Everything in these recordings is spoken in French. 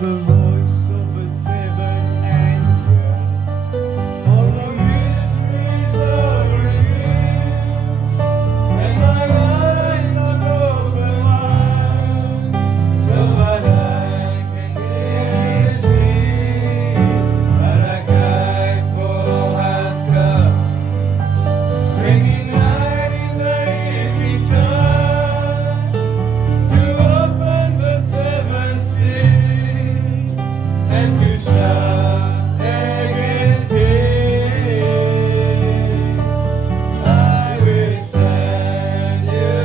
the voice of a seventh angel, all the mysteries are revealed, and my eyes are open wide, so that I can clearly see that a guide for has come, bringing light in the evening time, to open the seven seas and to shout against him. I will send you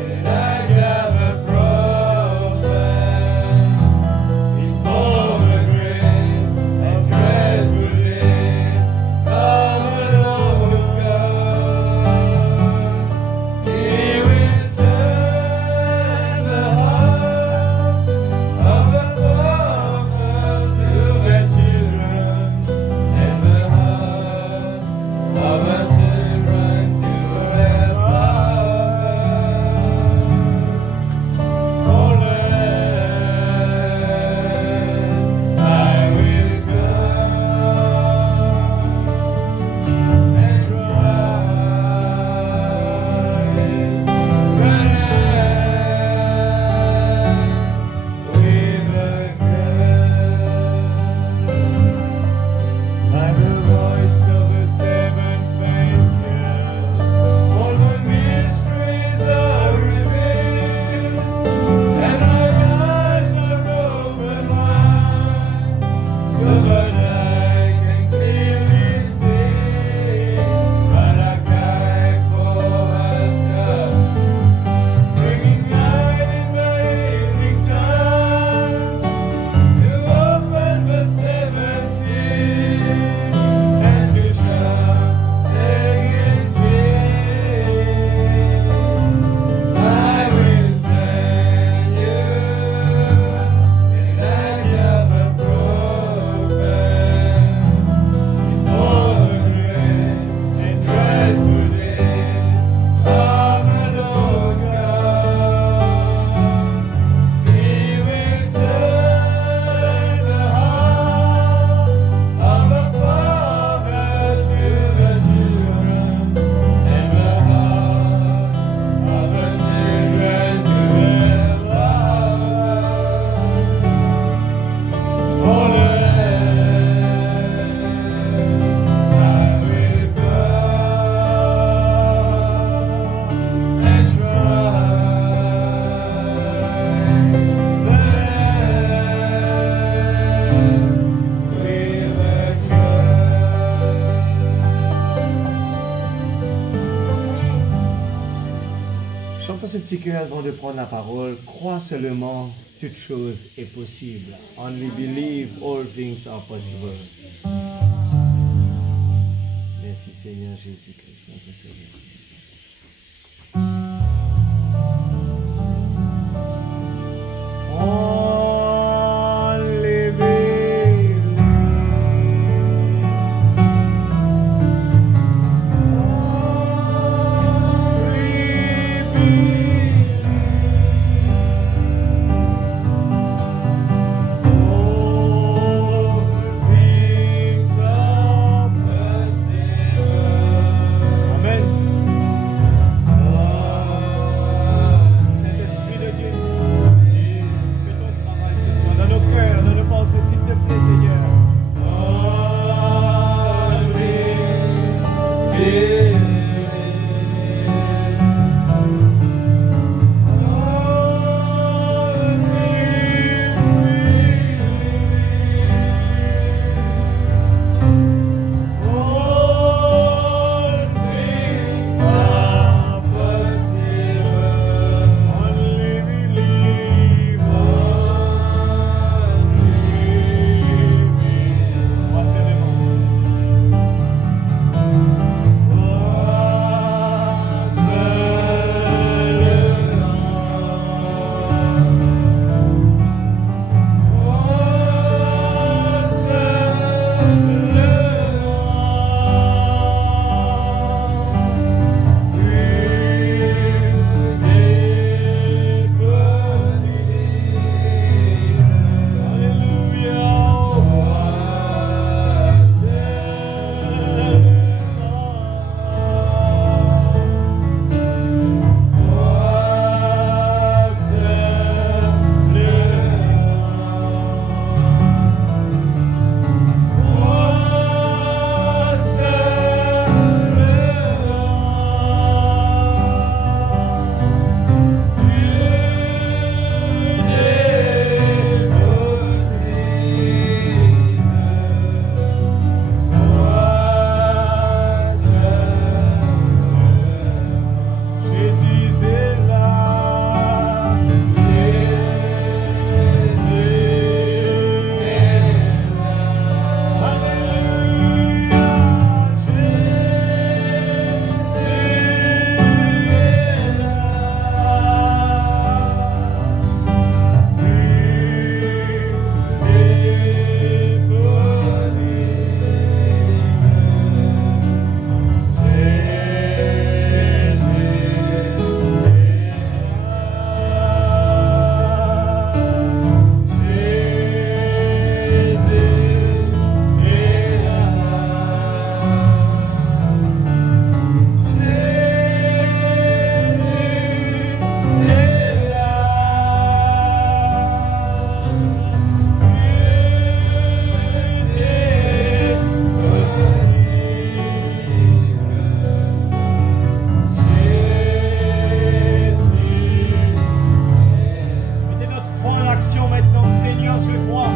Elijah the prophet before the great and dreadful day of the Lord God. He will send the heart of the fathers to their children, and the heart of the children to their fathers. Oh, I will come and by the voice of the seventh angel, all the mysteries are revealed, and our eyes are open wide, so that I can clearly see what a guide for has come, bringing light in the evening time, to open the seven seas and to shout against him. I will send you Elijah the prophet before the great and dreadful day of the Lord God. He will turn the heart of the fathers to the children, and the heart of the children to their fathers. Oh, I will come and Chantons ce petit cœur avant de prendre la parole. Crois seulement, toute chose est possible. Only believe, all things are possible. Merci Seigneur Jésus-Christ, notre Seigneur. Only believe. Only believe. All things are possible. Amen. action maintenant. Seigneur, je crois.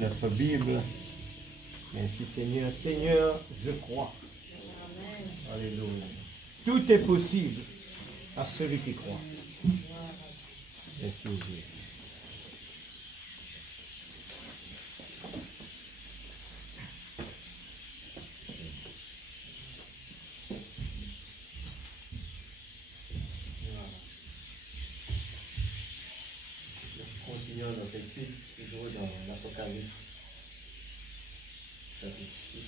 Notre Bible. Merci Seigneur. Seigneur, je crois. Alléluia. Tout est possible à celui qui croit. Merci Jésus. Continuons notre étude, toujours dans l'Apocalypse, chapitre 6.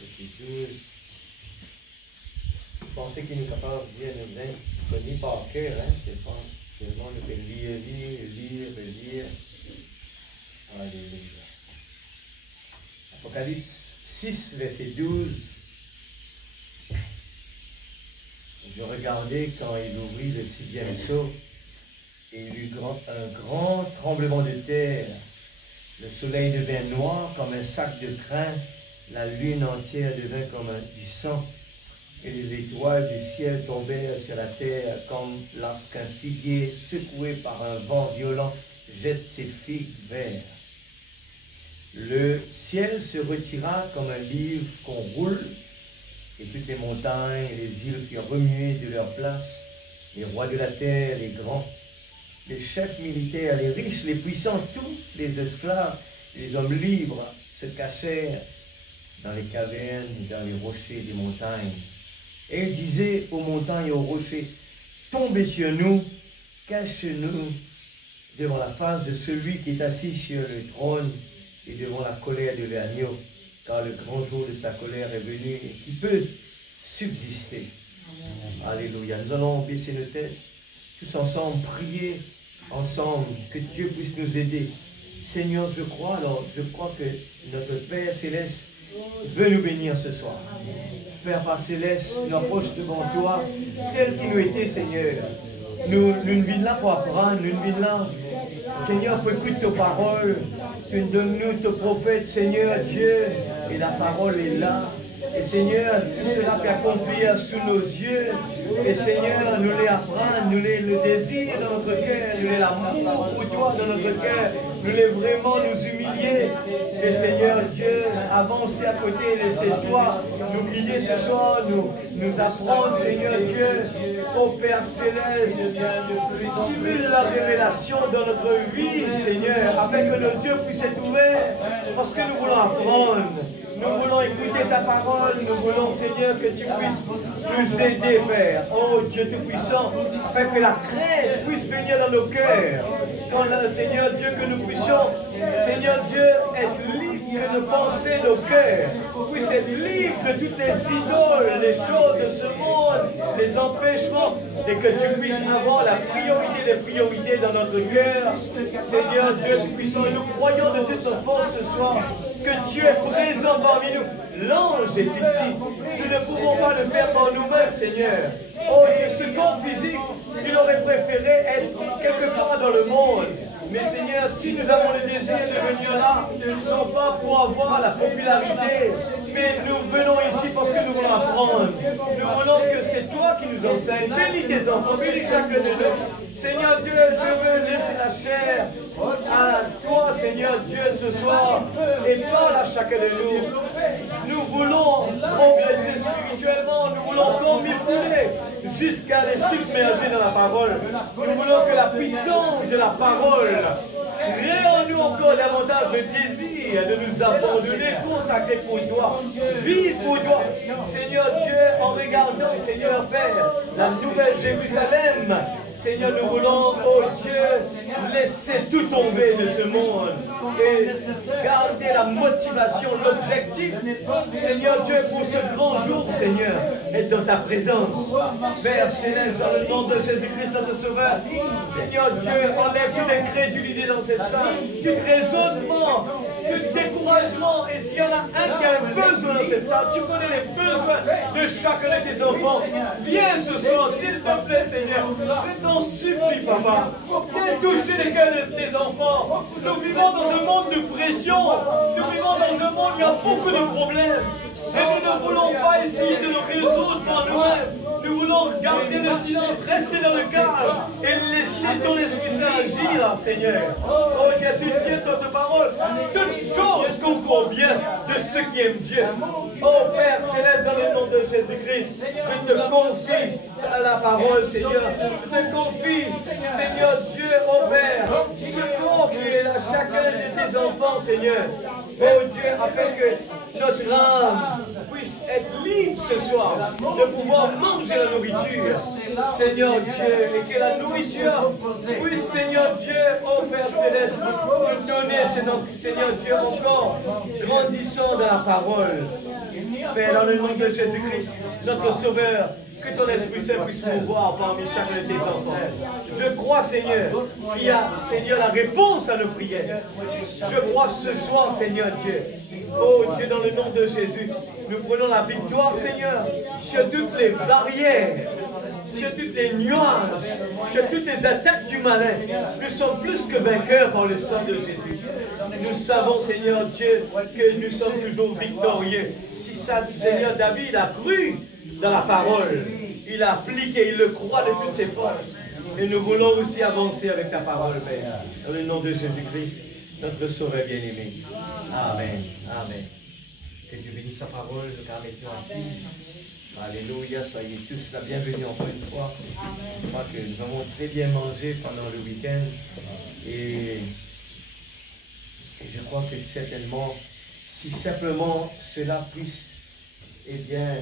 Verset 12. Vous pensez qu'il est capable de dire nous connaît par cœur, hein, Stéphane? Tellement nous pouvons lire. Alléluia. Apocalypse 6, verset 12. Je regardais quand il ouvrit le 6e sceau, et il eut un grand tremblement de terre. Le soleil devint noir comme un sac de crin, la lune entière devint comme du sang, et les étoiles du ciel tombèrent sur la terre comme lorsqu'un figuier secoué par un vent violent jette ses figues vertes. Le ciel se retira comme un livre qu'on roule, et toutes les montagnes et les îles furent remuées de leur place. Les rois de la terre, les grands, les chefs militaires, les riches, les puissants, tous les esclaves, les hommes libres se cachèrent dans les cavernes, dans les rochers des montagnes. Et il disait aux montagnes et aux rochers, tombez sur nous, cachez-nous devant la face de celui qui est assis sur le trône et devant la colère de l'agneau. Car le grand jour de sa colère est venu et qui peut subsister. Amen. Alléluia. Nous allons baisser nos têtes, tous ensemble, prier ensemble, que Dieu puisse nous aider. Seigneur, je crois que notre Père Céleste veut nous bénir ce soir. Amen. Père par Céleste, nous approche devant toi, tel qu'il nous était, Seigneur. Nous ne venons là pour apprendre, nous venons là, Seigneur, pour écouter tes paroles. Tu nous donnes te prophète, Seigneur Dieu, et la parole est là. Et Seigneur, tout cela qui accomplit sous nos yeux. Et Seigneur, nous les apprendre, nous les le désir dans notre cœur, nous les l'amour pour toi dans notre cœur, nous les vraiment nous humilier. Et Seigneur Dieu, avancer à côté, laisser toi nous guider ce soir, nous apprendre, Seigneur Dieu, ô Père Céleste, stimule la révélation dans notre vie, Seigneur, afin que nos yeux puissent être ouverts, parce que nous voulons apprendre. Nous voulons écouter ta parole, nous voulons, Seigneur, que tu puisses nous aider, Père. Oh Dieu Tout-Puissant, afin que la crainte puisse venir dans nos cœurs. Quand, Seigneur Dieu, que nous puissions, Seigneur Dieu, être libres, que nos pensées, nos cœurs puissent être libres de toutes les idoles, les choses de ce monde, les empêchements, et que tu puisses avoir la priorité des priorités dans notre cœur. Seigneur Dieu Tout-Puissant, nous croyons de toute notre force ce soir que Dieu est présent parmi nous. L'ange est ici. Nous ne pouvons pas le faire par nous-mêmes, Seigneur. Oh Dieu, ce corps physique, il aurait préféré être quelque part dans le monde. Mais Seigneur, si nous avons le désir de venir là, non pas pour avoir la popularité, mais nous venons ici parce que nous voulons apprendre. Nous voulons que c'est toi qui nous enseignes. Bénis tes enfants, bénis chacun de nous. Seigneur Dieu, je veux laisser la chair à toi, Seigneur Dieu, ce soir, et parle à chacun de nous. Nous voulons progresser spirituellement, nous voulons communiquer jusqu'à les submerger dans la parole. Nous voulons que la puissance de la parole crée en nous encore davantage de désir de nous abandonner, consacrer pour toi, vivre pour toi. Seigneur Dieu, en regardant, Seigneur Père, la nouvelle Jérusalem, Seigneur, nous voulons, oh Dieu, laisser tout tomber de ce monde et garder la motivation, l'objectif, Seigneur Dieu, pour ce grand jour, Seigneur, être dans ta présence. Père Céleste, dans le nom de Jésus-Christ, notre Sauveur, Seigneur Dieu, enlève toute incrédulité dans cette salle, tout raisonnement, tout découragement. Et s'il y en a un qui a un besoin dans cette salle, tu connais les besoins de chacun de tes enfants. Viens ce soir, s'il te plaît, Seigneur. Je t'en supplie, Papa. Viens toucher les cœurs de tes enfants. Nous vivons dans un monde de pression. Nous vivons dans un monde où il y a beaucoup de problèmes. Et nous ne voulons pas essayer de nous résoudre par nous-mêmes. Nous voulons garder le silence, rester dans le calme et laisser ton Esprit Saint agir, Seigneur. Oh Dieu, tu dis dans ta parole, toutes choses concourent bien de ceux qui aiment Dieu. Oh Père Céleste, dans le nom de Jésus-Christ, je te confie à la parole, Seigneur. Je te confie, Seigneur Dieu, oh Père, ce corps qui est là, chacun de tes enfants, Seigneur. Oh Dieu, afin que notre âme puisse être libre ce soir de pouvoir manger la nourriture, Seigneur Dieu, et que la nourriture puisse, Seigneur Dieu, oh Père Céleste, nous donner, Seigneur Dieu, encore grandissant dans la parole. Père, dans le nom de Jésus-Christ, notre Sauveur, que ton Esprit Saint puisse mouvoir parmi chacun de tes enfants. Je crois, Seigneur, qu'il y a, Seigneur, la réponse à nos prières. Je crois ce soir, Seigneur Dieu. Oh Dieu, dans le nom de Jésus, nous prenons la victoire, Seigneur, sur toutes les barrières, sur toutes les nuages, sur toutes les attaques du malin. Nous sommes plus que vainqueurs par le sang de Jésus. Nous savons, Seigneur Dieu, que nous sommes toujours victorieux. Si ça, Seigneur David a cru dans la parole, il a appliqué, il le croit de toutes ses forces. Et nous voulons aussi avancer avec ta parole, Père. Dans le nom de Jésus-Christ, notre Sauveur bien-aimé. Amen. Amen. Que Dieu bénisse sa parole, car maintenant assise. Alléluia, soyez tous la bienvenue encore une fois. Je crois que nous avons très bien mangé pendant le week-end. Et je crois que certainement, si simplement cela puisse, eh bien,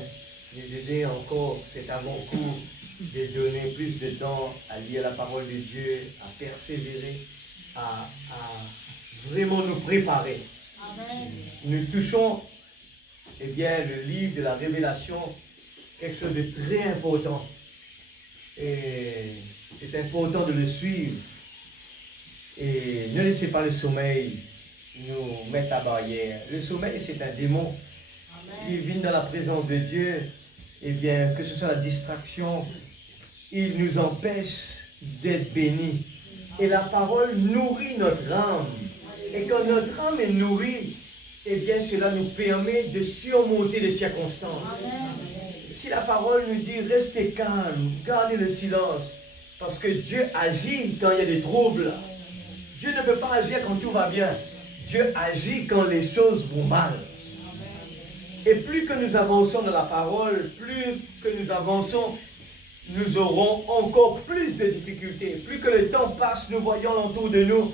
nous aider encore cet avant-cours de donner plus de temps à lire la parole de Dieu, à persévérer, à vraiment nous préparer. Amen. Nous touchons, eh bien, le livre de la Révélation, quelque chose de très important. Et c'est important de le suivre. Et ne laissez pas le sommeil nous mettre la barrière. Le sommeil, c'est un démon. Amen. Il vient dans la présence de Dieu. Eh bien, que ce soit la distraction, il nous empêche d'être bénis. Et la parole nourrit notre âme. Et quand notre âme est nourrie, eh bien, cela nous permet de surmonter les circonstances. Si la parole nous dit, restez calme, gardez le silence, parce que Dieu agit quand il y a des troubles. Dieu ne peut pas agir quand tout va bien. Dieu agit quand les choses vont mal. Et plus que nous avançons dans la parole, plus que nous avançons, nous aurons encore plus de difficultés. Plus que le temps passe, nous voyons l'entour de nous,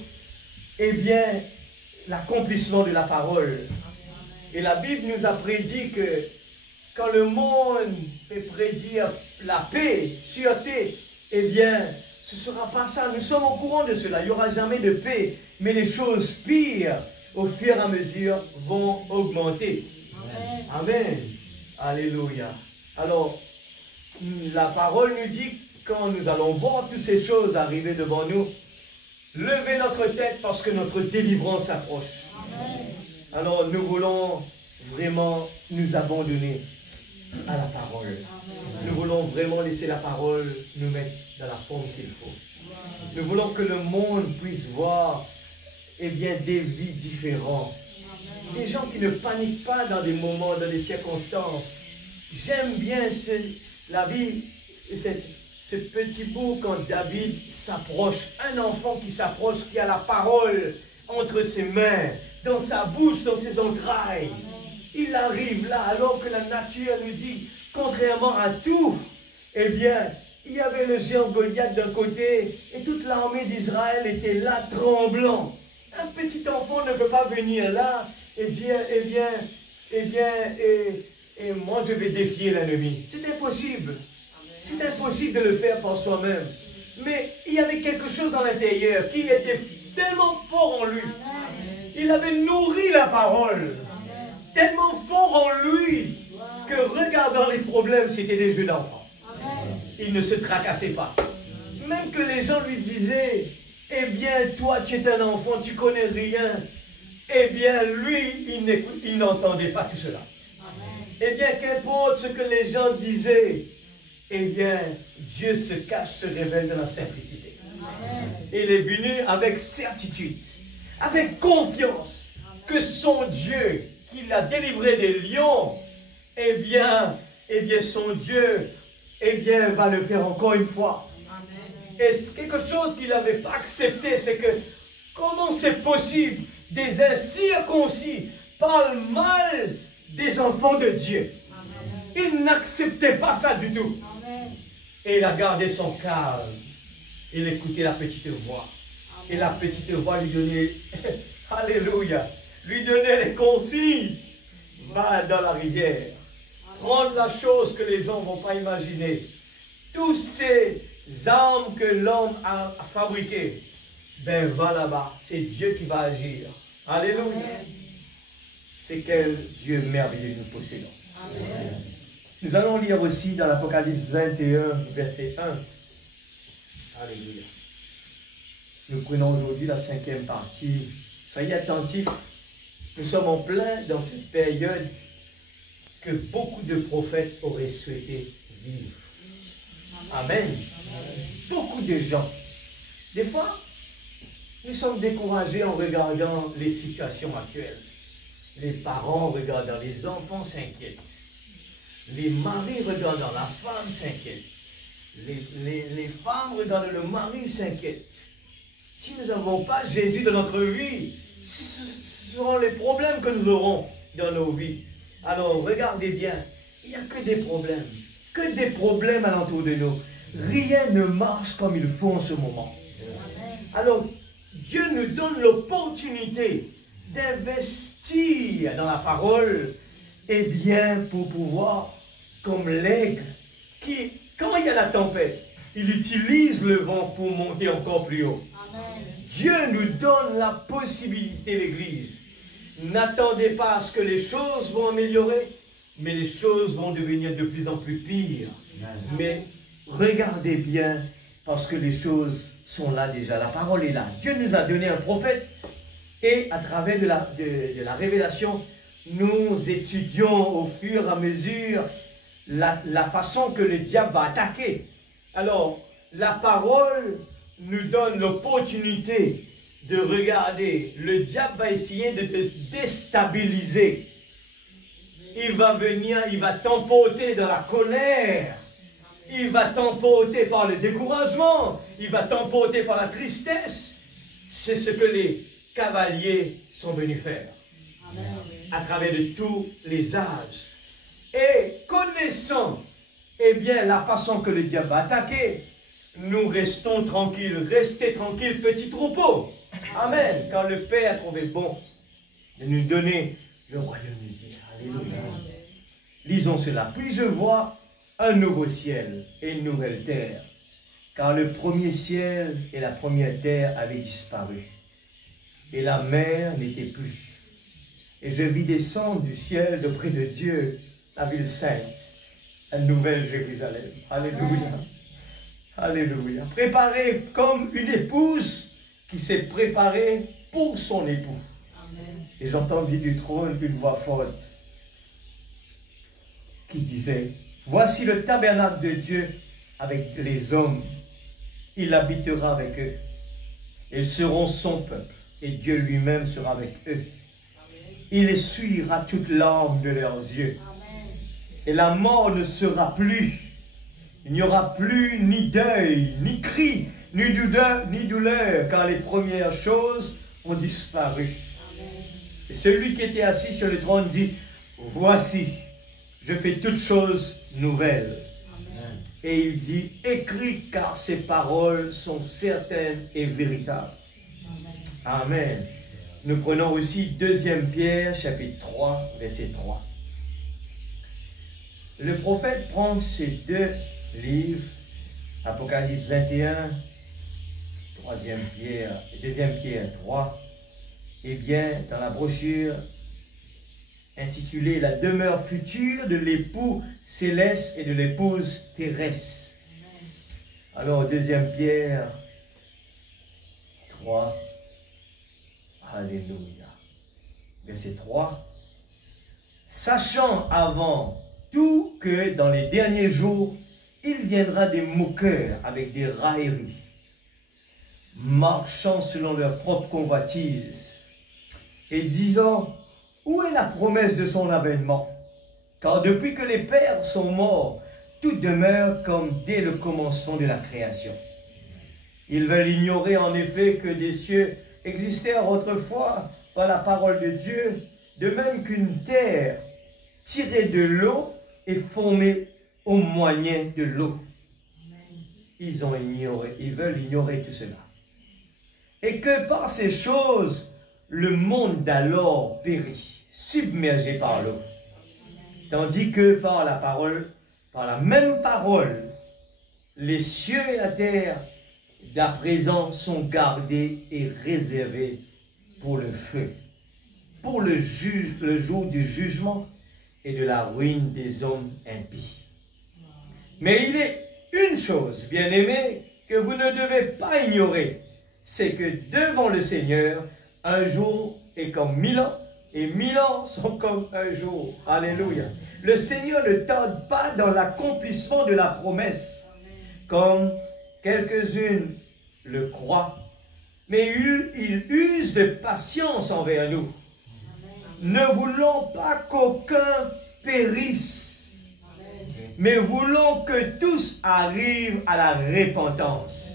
eh bien, l'accomplissement de la parole. Et la Bible nous a prédit que quand le monde peut prédire la paix, sûreté, eh bien, ce ne sera pas ça. Nous sommes au courant de cela. Il n'y aura jamais de paix. Mais les choses pires, au fur et à mesure, vont augmenter. Amen. Amen. Alléluia. Alors, la parole nous dit, quand nous allons voir toutes ces choses arriver devant nous, levez notre tête parce que notre délivrance approche. Amen. Alors, nous voulons vraiment nous abandonner à la parole. Amen. Nous voulons vraiment laisser la parole nous mettre dans la forme qu'il faut. Nous voulons que le monde puisse voir, eh bien, des vies différentes. Des gens qui ne paniquent pas dans des moments, dans des circonstances. J'aime bien la vie, ce petit bout quand David s'approche, un enfant qui s'approche, qui a la parole entre ses mains, dans sa bouche, dans ses entrailles. Il arrive là, alors que la nature nous dit, contrairement à tout, eh bien, il y avait le géant Goliath d'un côté, et toute l'armée d'Israël était là, tremblant. Un petit enfant ne peut pas venir là et dire, et moi je vais défier l'ennemi. C'est impossible. C'est impossible de le faire par soi-même. Mais il y avait quelque chose à l'intérieur qui était tellement fort en lui. Il avait nourri la parole. Tellement fort en lui que regardant les problèmes, c'était des jeux d'enfants. Il ne se tracassait pas. Même que les gens lui disaient, eh bien, toi, tu es un enfant, tu connais rien. Eh bien, lui, il n'entendait pas tout cela. Eh bien, qu'importe ce que les gens disaient, eh bien, Dieu se cache, se révèle dans la simplicité. Il est venu avec certitude, avec confiance, que son Dieu, qui l'a délivré des lions, eh bien, son Dieu, eh bien, va le faire encore une fois. Et c'est quelque chose qu'il n'avait pas accepté, c'est que comment c'est possible des incirconcis parlent mal des enfants de Dieu. Il n'acceptait pas ça du tout. Et il a gardé son calme. Il écoutait la petite voix. Et la petite voix lui donnait, alléluia, lui donnait les consignes. Va dans la rivière. Prendre la chose que les gens ne vont pas imaginer. Tous ces armes que l'homme a fabriquées, ben va là-bas. C'est Dieu qui va agir. Alléluia. C'est quel Dieu merveilleux nous possédons. Amen. Nous allons lire aussi dans l'Apocalypse 21, verset 1. Alléluia. Nous prenons aujourd'hui la 5e partie. Soyez attentifs. Nous sommes en plein dans cette période que beaucoup de prophètes auraient souhaité vivre. Amen. Beaucoup de gens. Des fois, nous sommes découragés en regardant les situations actuelles. Les parents regardant les enfants s'inquiètent. Les maris regardant la femme s'inquiètent. Les femmes regardant le mari s'inquiètent. Si nous n'avons pas Jésus dans notre vie, ce seront les problèmes que nous aurons dans nos vies. Alors regardez bien, il n'y a que des problèmes alentour de nous. Rien ne marche comme il faut en ce moment. Alors Dieu nous donne l'opportunité d'investir dans la parole, et bien pour pouvoir, comme l'aigle, qui, quand il y a la tempête, il utilise le vent pour monter encore plus haut. Amen. Dieu nous donne la possibilité, l'Église. N'attendez pas à ce que les choses vont améliorer, mais les choses vont devenir de plus en plus pires. Amen. Mais regardez bien, parce que les choses sont là déjà, la parole est là. Dieu nous a donné un prophète, et à travers de la révélation, nous étudions au fur et à mesure la façon que le diable va attaquer. Alors, la parole nous donne l'opportunité de regarder. Le diable va essayer de te déstabiliser. Il va venir, il va t'emporter dans la colère. Il va t'emporter par le découragement. Il va t'emporter par la tristesse. C'est ce que les cavaliers sont venus faire. Amen. À travers de tous les âges. Et connaissant, eh bien, la façon que le diable va attaquer, nous restons tranquilles. Restez tranquilles, petit troupeau. Amen. Quand le Père a trouvé bon de nous donner le royaume de Dieu. Alléluia. Lisons cela. Puis je vois un nouveau ciel et une nouvelle terre, car le premier ciel et la première terre avaient disparu, et la mer n'était plus. Et je vis descendre du ciel de près de Dieu la ville sainte, la nouvelle Jérusalem. Alléluia. Alléluia. Préparée comme une épouse qui s'est préparée pour son époux. Amen. Et j'entendis du trône une voix forte qui disait: voici le tabernacle de Dieu avec les hommes. Il habitera avec eux. Ils seront son peuple et Dieu lui-même sera avec eux. Il essuiera toute larme de leurs yeux. Et la mort ne sera plus. Il n'y aura plus ni deuil, ni cri, ni douleur, car les premières choses ont disparu. Et celui qui était assis sur le trône dit, voici, je fais toutes choses nouvelles. Amen. Et il dit, écris car ces paroles sont certaines et véritables. Amen. Amen. Nous prenons aussi 2 Pierre, chapitre 3, verset 3. Le prophète prend ces 2 livres, Apocalypse 21, 3 Pierre et 2 Pierre 3, et bien dans la brochure intitulée La demeure future de l'époux céleste et de l'épouse terrestre. Alors 2 Pierre 3, Alléluia. Verset 3. Sachant avant tout que dans les derniers jours, il viendra des moqueurs avec des railleries, marchant selon leur propre convoitise, et disant, où est la promesse de son avènement? Car depuis que les pères sont morts, tout demeure comme dès le commencement de la création. Ils veulent ignorer en effet que des cieux existèrent autrefois par la parole de Dieu, de même qu'une terre tirée de l'eau est formée au moyen de l'eau. Ils veulent ignorer tout cela. Et que par ces choses, le monde d'alors périt, submergé par l'eau. Tandis que par la même parole, les cieux et la terre d'à présent sont gardés et réservés pour le feu, pour le jour du jugement et de la ruine des hommes impies. Mais il est une chose, bien-aimés, que vous ne devez pas ignorer, c'est que devant le Seigneur, un jour est comme 1000 ans, et 1000 ans sont comme un jour. Alléluia. Le Seigneur ne tarde pas dans l'accomplissement de la promesse, comme quelques-unes le croient, mais il use de patience envers nous, ne voulant pas qu'aucun périsse, mais voulons que tous arrivent à la repentance.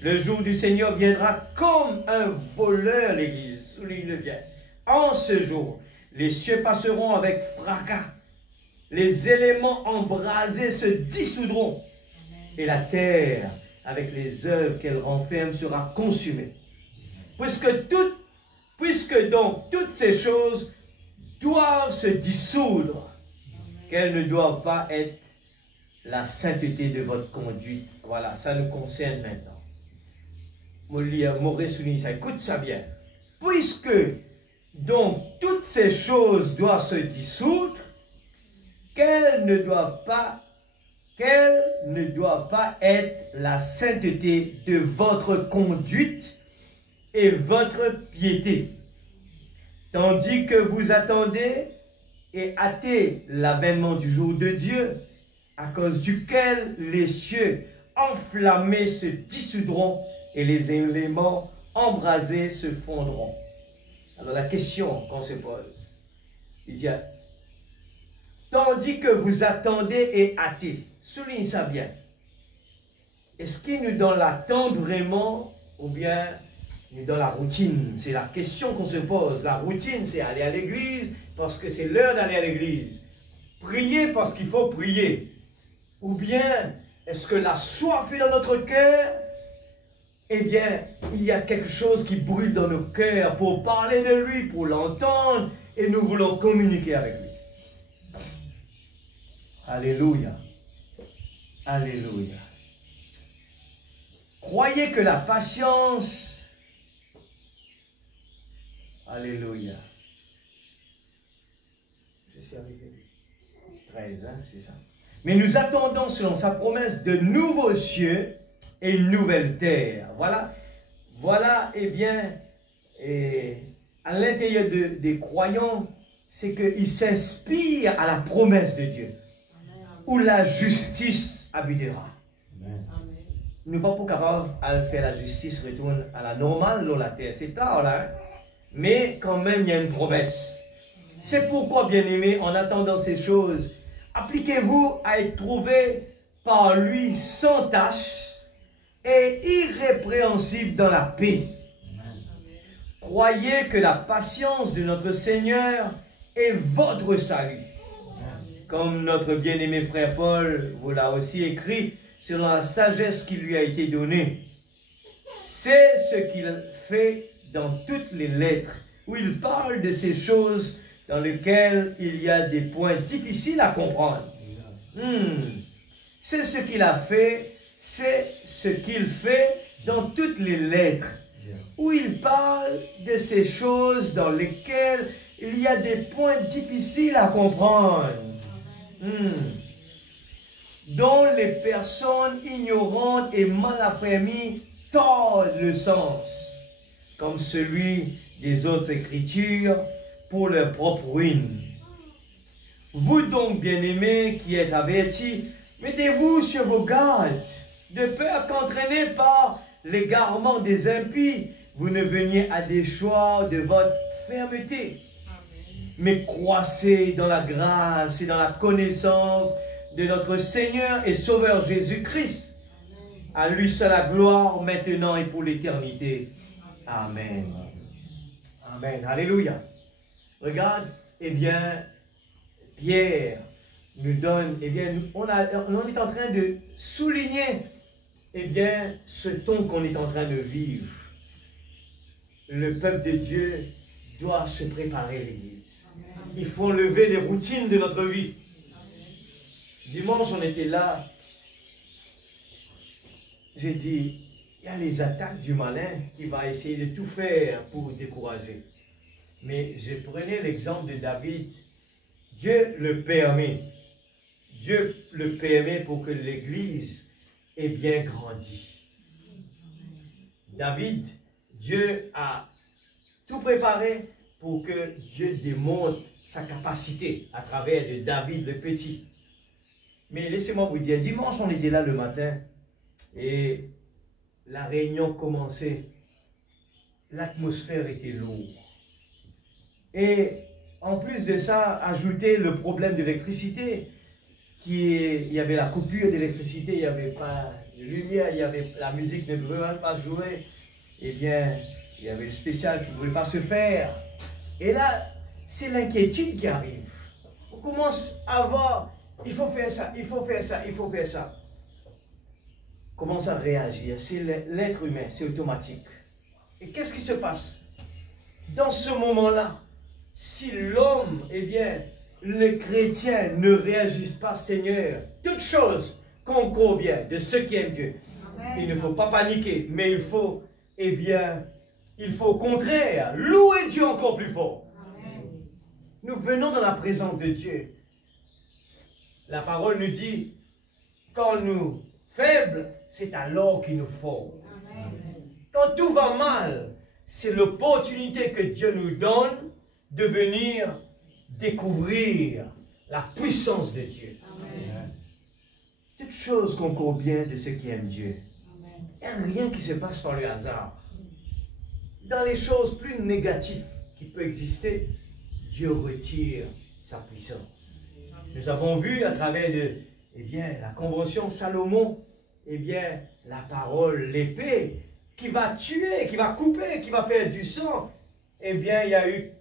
Le jour du Seigneur viendra comme un voleur, l'Église, souligne bien. En ce jour, les cieux passeront avec fracas, les éléments embrasés se dissoudront, et la terre, avec les œuvres qu'elle renferme, sera consumée. Puisque donc toutes ces choses doivent se dissoudre, qu'elles ne doivent pas être la sainteté de votre conduite. Voilà, ça nous concerne maintenant. Maurice souligne ça, écoute ça bien. Puisque donc toutes ces choses doivent se dissoudre, qu'elles ne doivent pas être la sainteté de votre conduite et votre piété, tandis que vous attendez et hâtez l'avènement du jour de Dieu, à cause duquel les cieux enflammés se dissoudront et les éléments embrasés se fondront. Alors la question qu'on se pose, il dit, tandis que vous attendez et hâtez, souligne ça bien. Est-ce qu'il nous donne l'attente vraiment ou bien nous dans la routine? C'est la question qu'on se pose. La routine, c'est aller à l'église parce que c'est l'heure d'aller à l'église. Prier parce qu'il faut prier. Ou bien, est-ce que la soif est dans notre cœur? Eh bien, il y a quelque chose qui brûle dans nos cœurs pour parler de lui, pour l'entendre, et nous voulons communiquer avec lui. Alléluia. Alléluia. Croyez que la patience... Alléluia. Je suis arrivé. 13, hein, c'est ça. Mais nous attendons selon sa promesse de nouveaux cieux et une nouvelle terre. Voilà, eh bien, à l'intérieur des croyants, c'est qu'ils s'inspirent à la promesse de Dieu, où la justice habitera. Amen. nous ne sommes pas capables de faire la justice retourne à la normale dans la terre. C'est tard là, hein? Mais quand même, il y a une promesse. C'est pourquoi, bien-aimés, en attendant ces choses, appliquez-vous à être trouvés par lui sans tache et irrépréhensible dans la paix. Croyez que la patience de notre Seigneur est votre salut. Comme notre bien-aimé frère Paul vous l'a aussi écrit, selon la sagesse qui lui a été donnée. C'est ce qu'il fait dans toutes les lettres, où il parle de ces choses dans lesquelles il y a des points difficiles à comprendre. C'est ce qu'il a fait, c'est ce qu'il fait dans toutes les lettres, où il parle de ces choses dans lesquelles il y a des points difficiles à comprendre. Dont les personnes ignorantes et mal affermies tordent le sens, comme celui des autres Écritures, pour leur propre ruine. Vous donc, bien-aimés, qui êtes avertis, mettez-vous sur vos gardes, de peur qu'entraînés par l'égarement des impies, vous ne veniez à déchoir de votre fermeté. Mais croissez dans la grâce et dans la connaissance de notre Seigneur et Sauveur Jésus-Christ. À lui seul la gloire, maintenant et pour l'éternité. Amen. Amen. Alléluia. Regarde, eh bien, Pierre nous donne, eh bien, on est en train de souligner, eh bien, ce ton qu'on est en train de vivre. Le peuple de Dieu doit se préparer, l'Église. Il faut enlever les routines de notre vie. Dimanche, on était là. J'ai dit, il y a les attaques du malin qui va essayer de tout faire pour décourager. Mais je prenais l'exemple de David. Dieu le permet. Dieu le permet pour que l'Église ait bien grandi. David, Dieu a tout préparé pour que Dieu démontre sa capacité à travers de David le petit. Mais laissez-moi vous dire, dimanche on était là le matin et la réunion commençait. L'atmosphère était lourde. Et en plus de ça, ajouter le problème d'électricité, il y avait la coupure d'électricité, il n'y avait pas de lumière, la musique ne pouvait même pas jouer. Eh bien, il y avait le spécial qui ne pouvait pas se faire. Et là, c'est l'inquiétude qui arrive. On commence à voir, il faut faire ça, il faut faire ça, il faut faire ça. On commence à réagir. C'est l'être humain, c'est automatique. Et qu'est-ce qui se passe? Dans ce moment-là, si l'homme, eh bien, les chrétiens ne réagissent pas, Seigneur, toute chose concourt bien de ceux qui aiment Dieu. Amen. Il ne faut pas paniquer, mais il faut, eh bien, il faut au contraire louer Dieu encore plus fort. Amen. Nous venons dans la présence de Dieu. La parole nous dit, quand nous faibles, c'est alors qu'il nous faut. Amen. Quand tout va mal, c'est l'opportunité que Dieu nous donne de venir découvrir la puissance de Dieu. Amen. Toute chose concourt bien de ceux qui aiment Dieu. Il n'y a rien qui se passe par le hasard. Dans les choses plus négatives qui peuvent exister, Dieu retire sa puissance. Nous avons vu à travers eh bien, la convention Salomon, eh bien, la parole, l'épée, qui va tuer, qui va couper, qui va faire du sang. Eh bien, il y a eu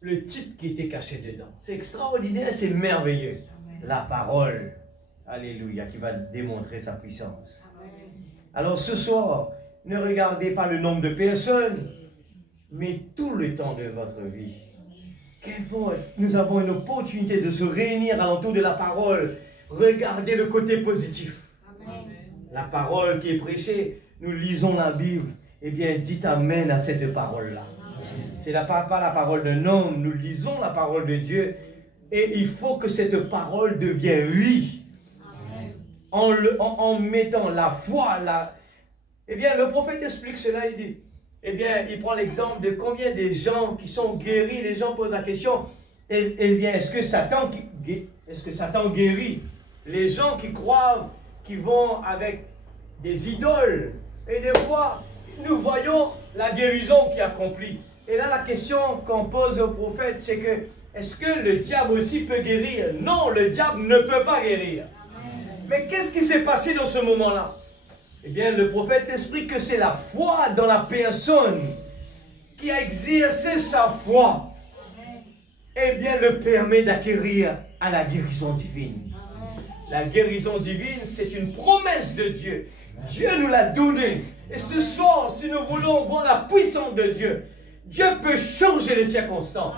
le type qui était caché dedans. C'est extraordinaire, c'est merveilleux. Amen. La parole, alléluia, qui va démontrer sa puissance. Amen. Alors ce soir, ne regardez pas le nombre de personnes, mais tout le temps de votre vie. Qu'importe, nous avons une opportunité de se réunir alentour de la parole. Regardez le côté positif. Amen. La parole qui est prêchée, nous lisons la Bible. Eh bien, dites Amen à cette parole-là. C'est pas la parole d'un homme, nous lisons la parole de Dieu et il faut que cette parole devienne vie. En mettant la foi, eh bien le prophète explique cela, il dit, eh bien il prend l'exemple de combien de gens qui sont guéris, les gens posent la question, eh bien est-ce que Satan guérit? Les gens qui croient, qui vont avec des idoles. Et des fois, nous voyons la guérison qui est accomplie. Et là, la question qu'on pose au prophète, c'est que, est-ce que le diable aussi peut guérir? Non, le diable ne peut pas guérir. Mais qu'est-ce qui s'est passé dans ce moment-là? Eh bien, le prophète explique que c'est la foi dans la personne qui a exercé sa foi, eh bien, le permet d'acquérir à la guérison divine. La guérison divine, c'est une promesse de Dieu. Dieu nous l'a donnée. Et ce soir, si nous voulons voir la puissance de Dieu, Dieu peut changer les circonstances.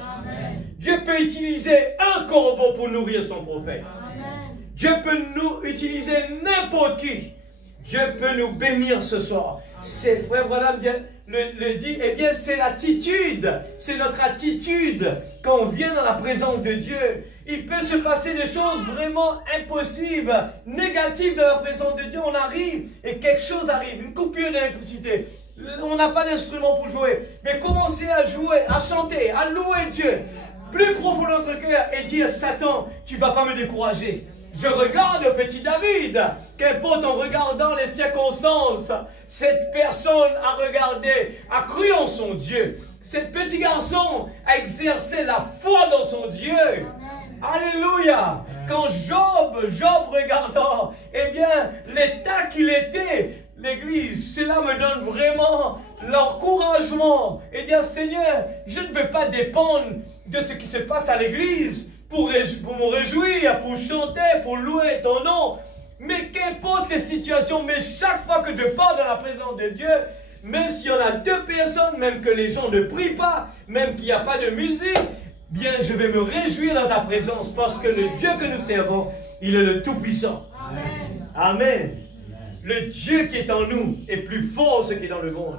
Dieu peut utiliser un corbeau pour nourrir son prophète. Dieu peut nous utiliser n'importe qui. Dieu peut nous bénir ce soir. C'est frère Branham le dit, eh bien c'est l'attitude, c'est notre attitude quand on vient dans la présence de Dieu. Il peut se passer des choses vraiment impossibles, négatives dans la présence de Dieu. On arrive et quelque chose arrive, une coupure d'électricité. On n'a pas d'instrument pour jouer, mais commencez à jouer, à chanter, à louer Dieu plus profond dans notre cœur et dire, Satan, tu ne vas pas me décourager. Je regarde le petit David, qu'importe en regardant les circonstances, cette personne a regardé, a cru en son Dieu. Cet petit garçon a exercé la foi dans son Dieu. Alléluia. Quand Job regardant, eh bien, l'état qu'il était, l'Église, cela me donne vraiment l'encouragement. Et dire, Seigneur, je ne veux pas dépendre de ce qui se passe à l'Église pour me réjouir, pour chanter, pour louer ton nom. Mais qu'importe les situations, mais chaque fois que je pars dans la présence de Dieu, même s'il y en a deux personnes, même que les gens ne prient pas, même qu'il n'y a pas de musique, bien je vais me réjouir dans ta présence parce que le Dieu que nous servons, il est le Tout-Puissant. Amen. Amen. Le Dieu qui est en nous est plus fort que ce qui est dans le monde.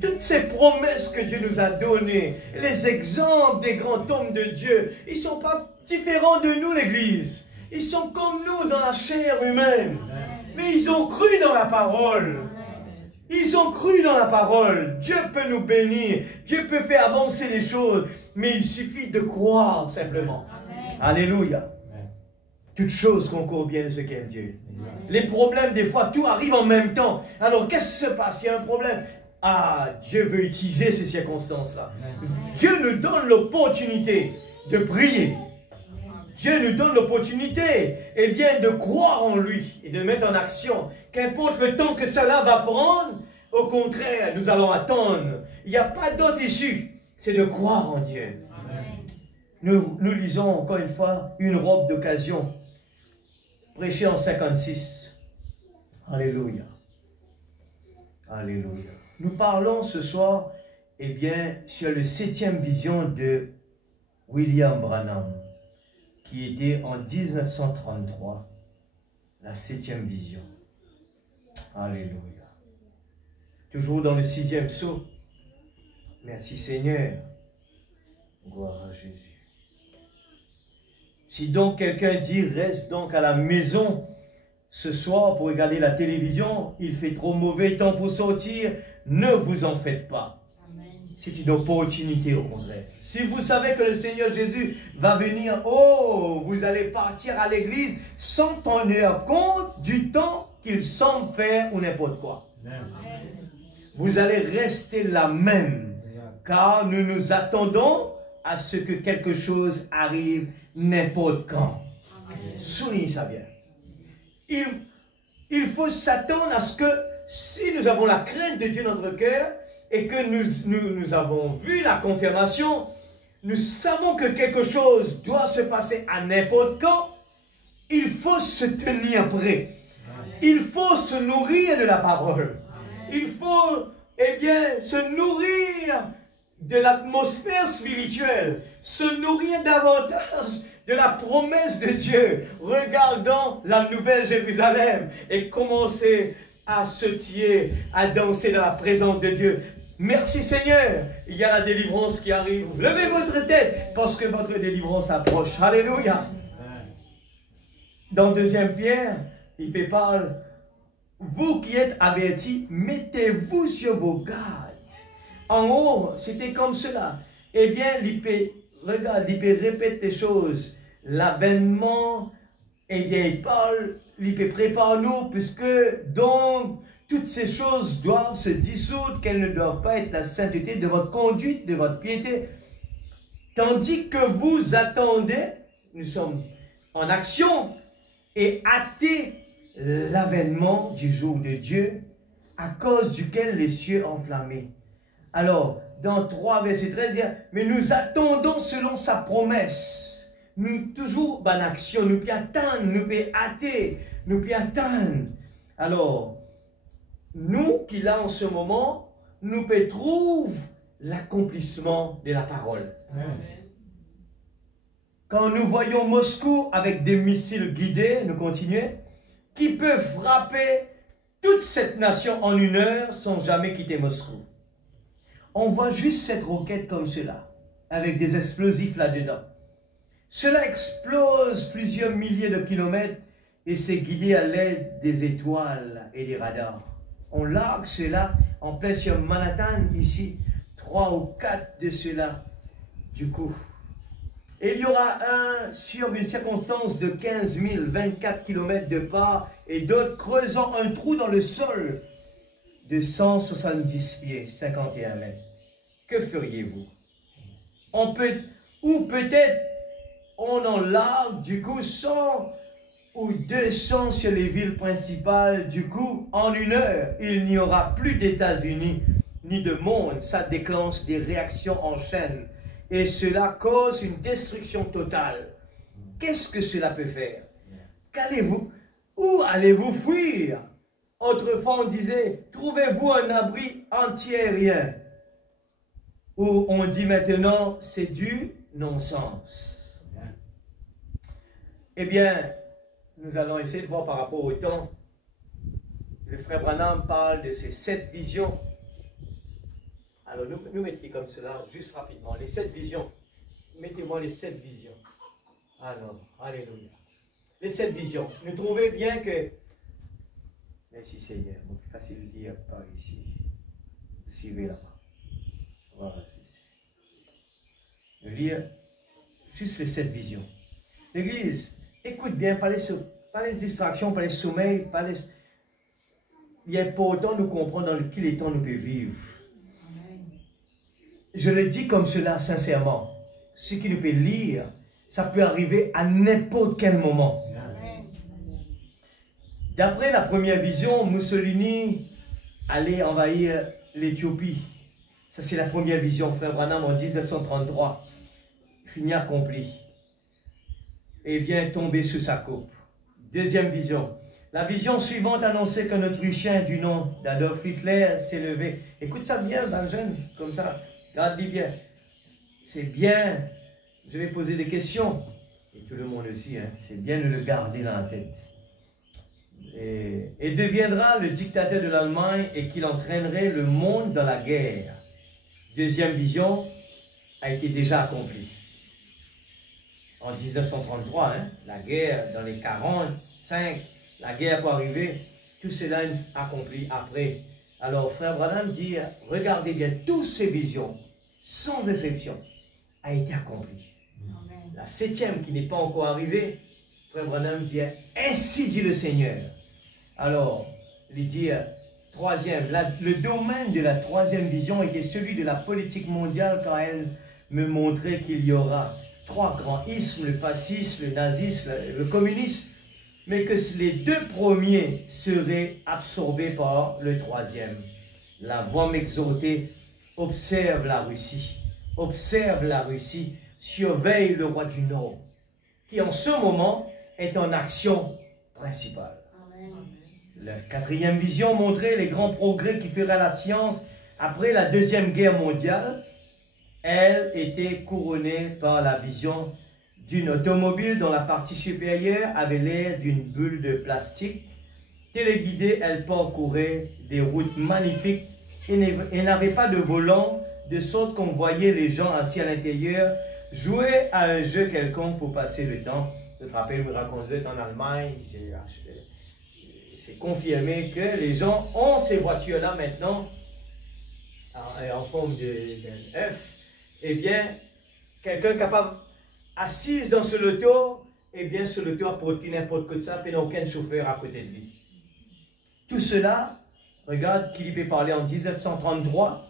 Toutes ces promesses que Dieu nous a données, les exemples des grands hommes de Dieu, ils ne sont pas différents de nous, l'Église. Ils sont comme nous dans la chair humaine. Mais ils ont cru dans la parole. Ils ont cru dans la parole. Dieu peut nous bénir. Dieu peut faire avancer les choses. Mais il suffit de croire simplement. Alléluia. Toutes choses concourent bien de ce qu'aime Dieu. Les problèmes, des fois, tout arrive en même temps. Alors, qu'est-ce qui se passe? Il y a un problème. Ah, Dieu veut utiliser ces circonstances-là. Dieu nous donne l'opportunité de prier. Dieu nous donne l'opportunité, eh bien, de croire en lui et de mettre en action. Qu'importe le temps que cela va prendre, au contraire, nous allons attendre. Il n'y a pas d'autre issue. C'est de croire en Dieu. Nous lisons encore une fois une robe d'occasion, prêchée en 56. Alléluia. Alléluia. Nous parlons ce soir, eh bien, sur la 7e vision de William Branham, qui était en 1933, la 7e vision. Alléluia. Toujours dans le 6e psaume. Merci Seigneur. Gloire à Jésus. Si donc quelqu'un dit, reste donc à la maison ce soir pour regarder la télévision, il fait trop mauvais temps pour sortir, ne vous en faites pas. C'est une opportunité au contraire. Si vous savez que le Seigneur Jésus va venir, oh, vous allez partir à l'église sans tenir compte du temps qu'il semble faire ou n'importe quoi. Amen. Vous allez rester là même, car nous nous attendons à ce que quelque chose arrive n'importe quand. Soulignez ça bien. Il faut s'attendre à ce que si nous avons la crainte de Dieu dans notre cœur et que nous avons vu la confirmation, nous savons que quelque chose doit se passer à n'importe quand, il faut se tenir prêt. Il faut se nourrir de la parole. Il faut, eh bien, se nourrir de l'atmosphère spirituelle, se nourrir davantage de la promesse de Dieu, regardant la nouvelle Jérusalem et commencer à sautiller, à danser dans la présence de Dieu. Merci Seigneur, il y a la délivrance qui arrive. Levez votre tête parce que votre délivrance approche. Alléluia. Dans 2 Pierre, il parle, vous qui êtes avertis, mettez-vous sur vos gardes. En haut, c'était comme cela. Eh bien, regarde, il peut répéter des choses. L'avènement, eh bien, il parle, il peut préparer nous, puisque donc toutes ces choses doivent se dissoudre, qu'elles ne doivent pas être la sainteté de votre conduite, de votre piété. Tandis que vous attendez, nous sommes en action, et hâtez l'avènement du jour de Dieu, à cause duquel les cieux enflammés. Alors, dans 3 verset 13, dire, mais nous attendons selon sa promesse. Nous toujours en action, nous pouvons attendre, nous pouvons hâter, nous pouvons attendre. Alors, nous qui là en ce moment, nous pouvons trouver l'accomplissement de la parole. Amen. Quand nous voyons Moscou avec des missiles guidés, nous continuons, qui peuvent frapper toute cette nation en 1 heure sans jamais quitter Moscou. On voit juste cette roquette comme cela, avec des explosifs là-dedans. Cela explose plusieurs milliers de kilomètres et c'est guidé à l'aide des étoiles et des radars. On largue cela en plein sur Manhattan, ici, 3 ou 4 de cela, du coup. Et il y aura un sur une circonstance de 15 000, 24 km de part, et d'autres creusant un trou dans le sol de 170 pieds, 51 mètres. Que feriez-vous? On peut, ou peut-être on en largue du coup 100 ou 200 sur les villes principales. Du coup, en 1 heure, il n'y aura plus d'États-Unis ni de monde. Ça déclenche des réactions en chaîne. Et cela cause une destruction totale. Qu'est-ce que cela peut faire? Qu'allez-vous? Où allez-vous fuir? Autrefois, on disait, trouvez-vous un abri antiaérien. Ou on dit maintenant, c'est du non-sens. Eh bien, nous allons essayer de voir par rapport au temps. Le frère Branham parle de ces 7 visions. Alors, nous mettons comme cela, juste rapidement, les 7 visions. Mettez-moi les 7 visions. Alors, alléluia. Les 7 visions. Nous trouvons bien que... Merci Seigneur, c'est facile de dire par ici. Suivez là-bas. Voilà. Je vais lire juste les 7 visions. L'Église, écoute bien, pas les distractions, pas les sommeils, pas les... Il est important de nous comprendre dans quel temps nous pouvons vivre. Je le dis comme cela sincèrement. Ce qui nous peut lire, ça peut arriver à n'importe quel moment. D'après la première vision, Mussolini allait envahir l'Éthiopie. Ça, c'est la première vision, frère Branham, en 1933. Fini accompli. Et bien tombé sous sa coupe. Deuxième vision. La vision suivante annonçait qu'un Autrichien du nom d'Adolf Hitler s'est levé. Écoute ça bien, Benjamin, comme ça. Regarde bien. C'est bien. Je vais poser des questions. Et tout le monde aussi, hein. C'est bien de le garder dans la tête. Et deviendra le dictateur de l'Allemagne et qu'il entraînerait le monde dans la guerre. Deuxième vision a été déjà accomplie. En 1933, hein, la guerre dans les 45, la guerre pour arriver, tout cela est accompli après. Alors, frère Branham dit, regardez bien, toutes ces visions, sans exception, a été accomplie. Amen. La 7e qui n'est pas encore arrivée, frère Branham dit, ainsi dit le Seigneur. Alors, il dit, 3e, le domaine de la 3e vision était celui de la politique mondiale quand elle me montrait qu'il y aura 3 grands ismes, le fascisme, le nazisme, le communisme, mais que les 2 premiers seraient absorbés par le 3e. La voix m'exhortait, observe la Russie, surveille le roi du Nord, qui en ce moment est en action principale. Amen. La 4e vision montrait les grands progrès qui feraient la science après la 2e guerre mondiale. Elle était couronnée par la vision d'une automobile dont la partie supérieure avait l'air d'une bulle de plastique. Téléguidée, elle parcourait des routes magnifiques et n'avait pas de volant, de sorte qu'on voyait les gens assis à l'intérieur jouer à un jeu quelconque pour passer le temps. Je te rappelle, me racontait en Allemagne, c'est confirmé que les gens ont ces voitures-là maintenant en forme d'un F. Eh bien, quelqu'un capable, assise dans ce loto, eh bien, ce loto a porté n'importe quoi de ça, puis il n'y a aucun chauffeur à côté de lui. Tout cela Regarde qu'il y peut parler en 1933.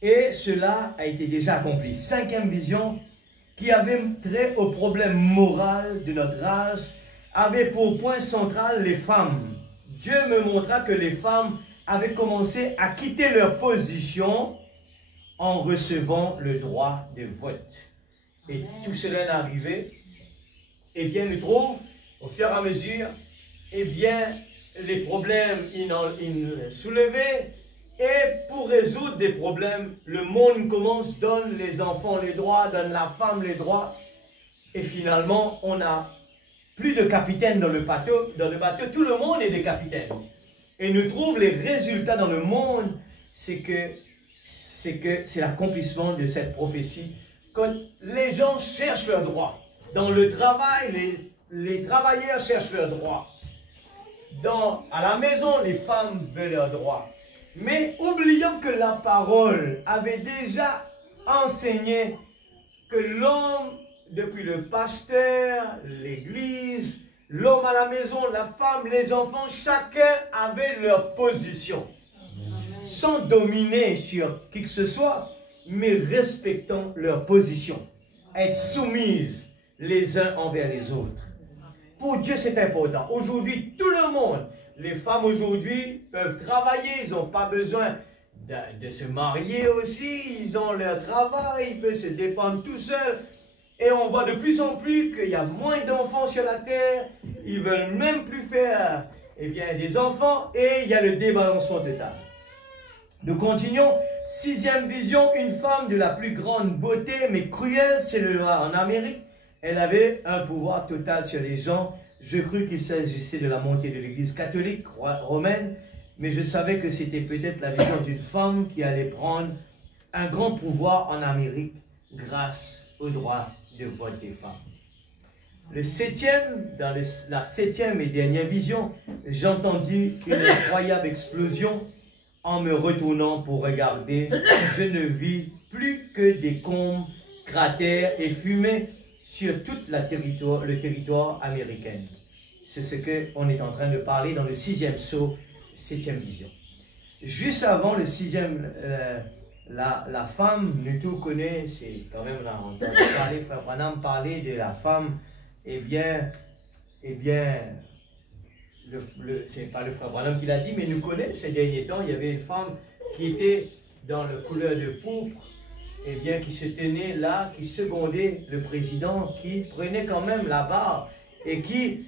Et cela a été déjà accompli. Cinquième vision, qui avait trait au problème moral de notre âge, avait pour point central les femmes. Dieu me montra que les femmes avaient commencé à quitter leur position en recevant le droit de vote. Et tout cela est arrivé. Eh bien, nous trouvons, au fur et à mesure, eh bien, les problèmes soulevés. Et pour résoudre des problèmes, le monde commence, donne les enfants les droits, donne la femme les droits. Et finalement, on n'a plus de capitaine dans le bateau. Dans le bateau, tout le monde est des capitaines. Et nous trouvons les résultats dans le monde, c'est l'accomplissement de cette prophétie. Quand les gens cherchent leurs droits, dans le travail, les travailleurs cherchent leurs droits. À la maison, les femmes veulent leurs droits. Mais oublions que la parole avait déjà enseigné que l'homme, depuis le pasteur, l'église, l'homme à la maison, la femme, les enfants, chacun avait leur position. Sans dominer sur qui que ce soit, mais respectant leur position. Être soumises les uns envers les autres. Pour Dieu, c'est important. Aujourd'hui, tout le monde, les femmes aujourd'hui peuvent travailler, ils n'ont pas besoin de se marier aussi, ils ont leur travail, ils peuvent se dépendre tout seuls. Et on voit de plus en plus qu'il y a moins d'enfants sur la terre, ils ne veulent même plus faire des enfants, et il y a le débalancement total. Nous continuons. Sixième vision, une femme de la plus grande beauté, mais cruelle, c'est le noir en Amérique. Elle avait un pouvoir total sur les gens. Je crus qu'il s'agissait de la montée de l'église catholique romaine, mais je savais que c'était peut-être la vision d'une femme qui allait prendre un grand pouvoir en Amérique grâce au droit de vote des femmes. Dans la septième et dernière vision, j'entendis une incroyable explosion. En me retournant pour regarder, je ne vis plus que des combes, cratères et fumées sur tout le territoire américain. C'est ce qu'on est en train de parler dans le sixième sceau, septième vision. Juste avant le sixième, la femme, nous tous connaissons, c'est quand même là, on a entendu parler, Frère Branham parler de la femme, c'est pas le Frère Branham qui l'a dit, mais nous connaissons ces derniers temps, il y avait une femme qui était dans la couleur de pourpre, qui se tenait là, qui secondait le président, qui prenait quand même la barre et qui,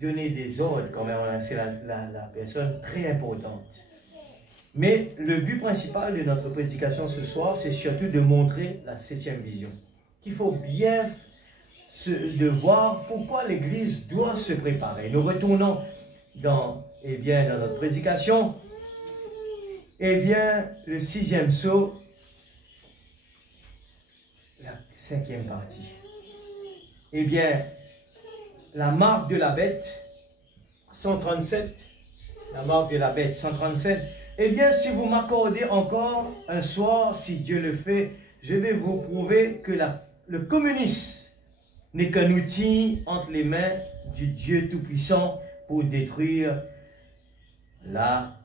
donnait des ordres quand même. C'est la personne très importante. Mais le but principal de notre prédication ce soir, c'est surtout de montrer la septième vision. Qu'il faut bien de voir pourquoi l'Église doit se préparer. Nous retournons dans notre prédication. Le sixième sceau, la cinquième partie. La marque de la bête, 137. La marque de la bête, 137. Si vous m'accordez encore un soir, si Dieu le fait, je vais vous prouver que le communisme n'est qu'un outil entre les mains du Dieu Tout-Puissant pour détruire la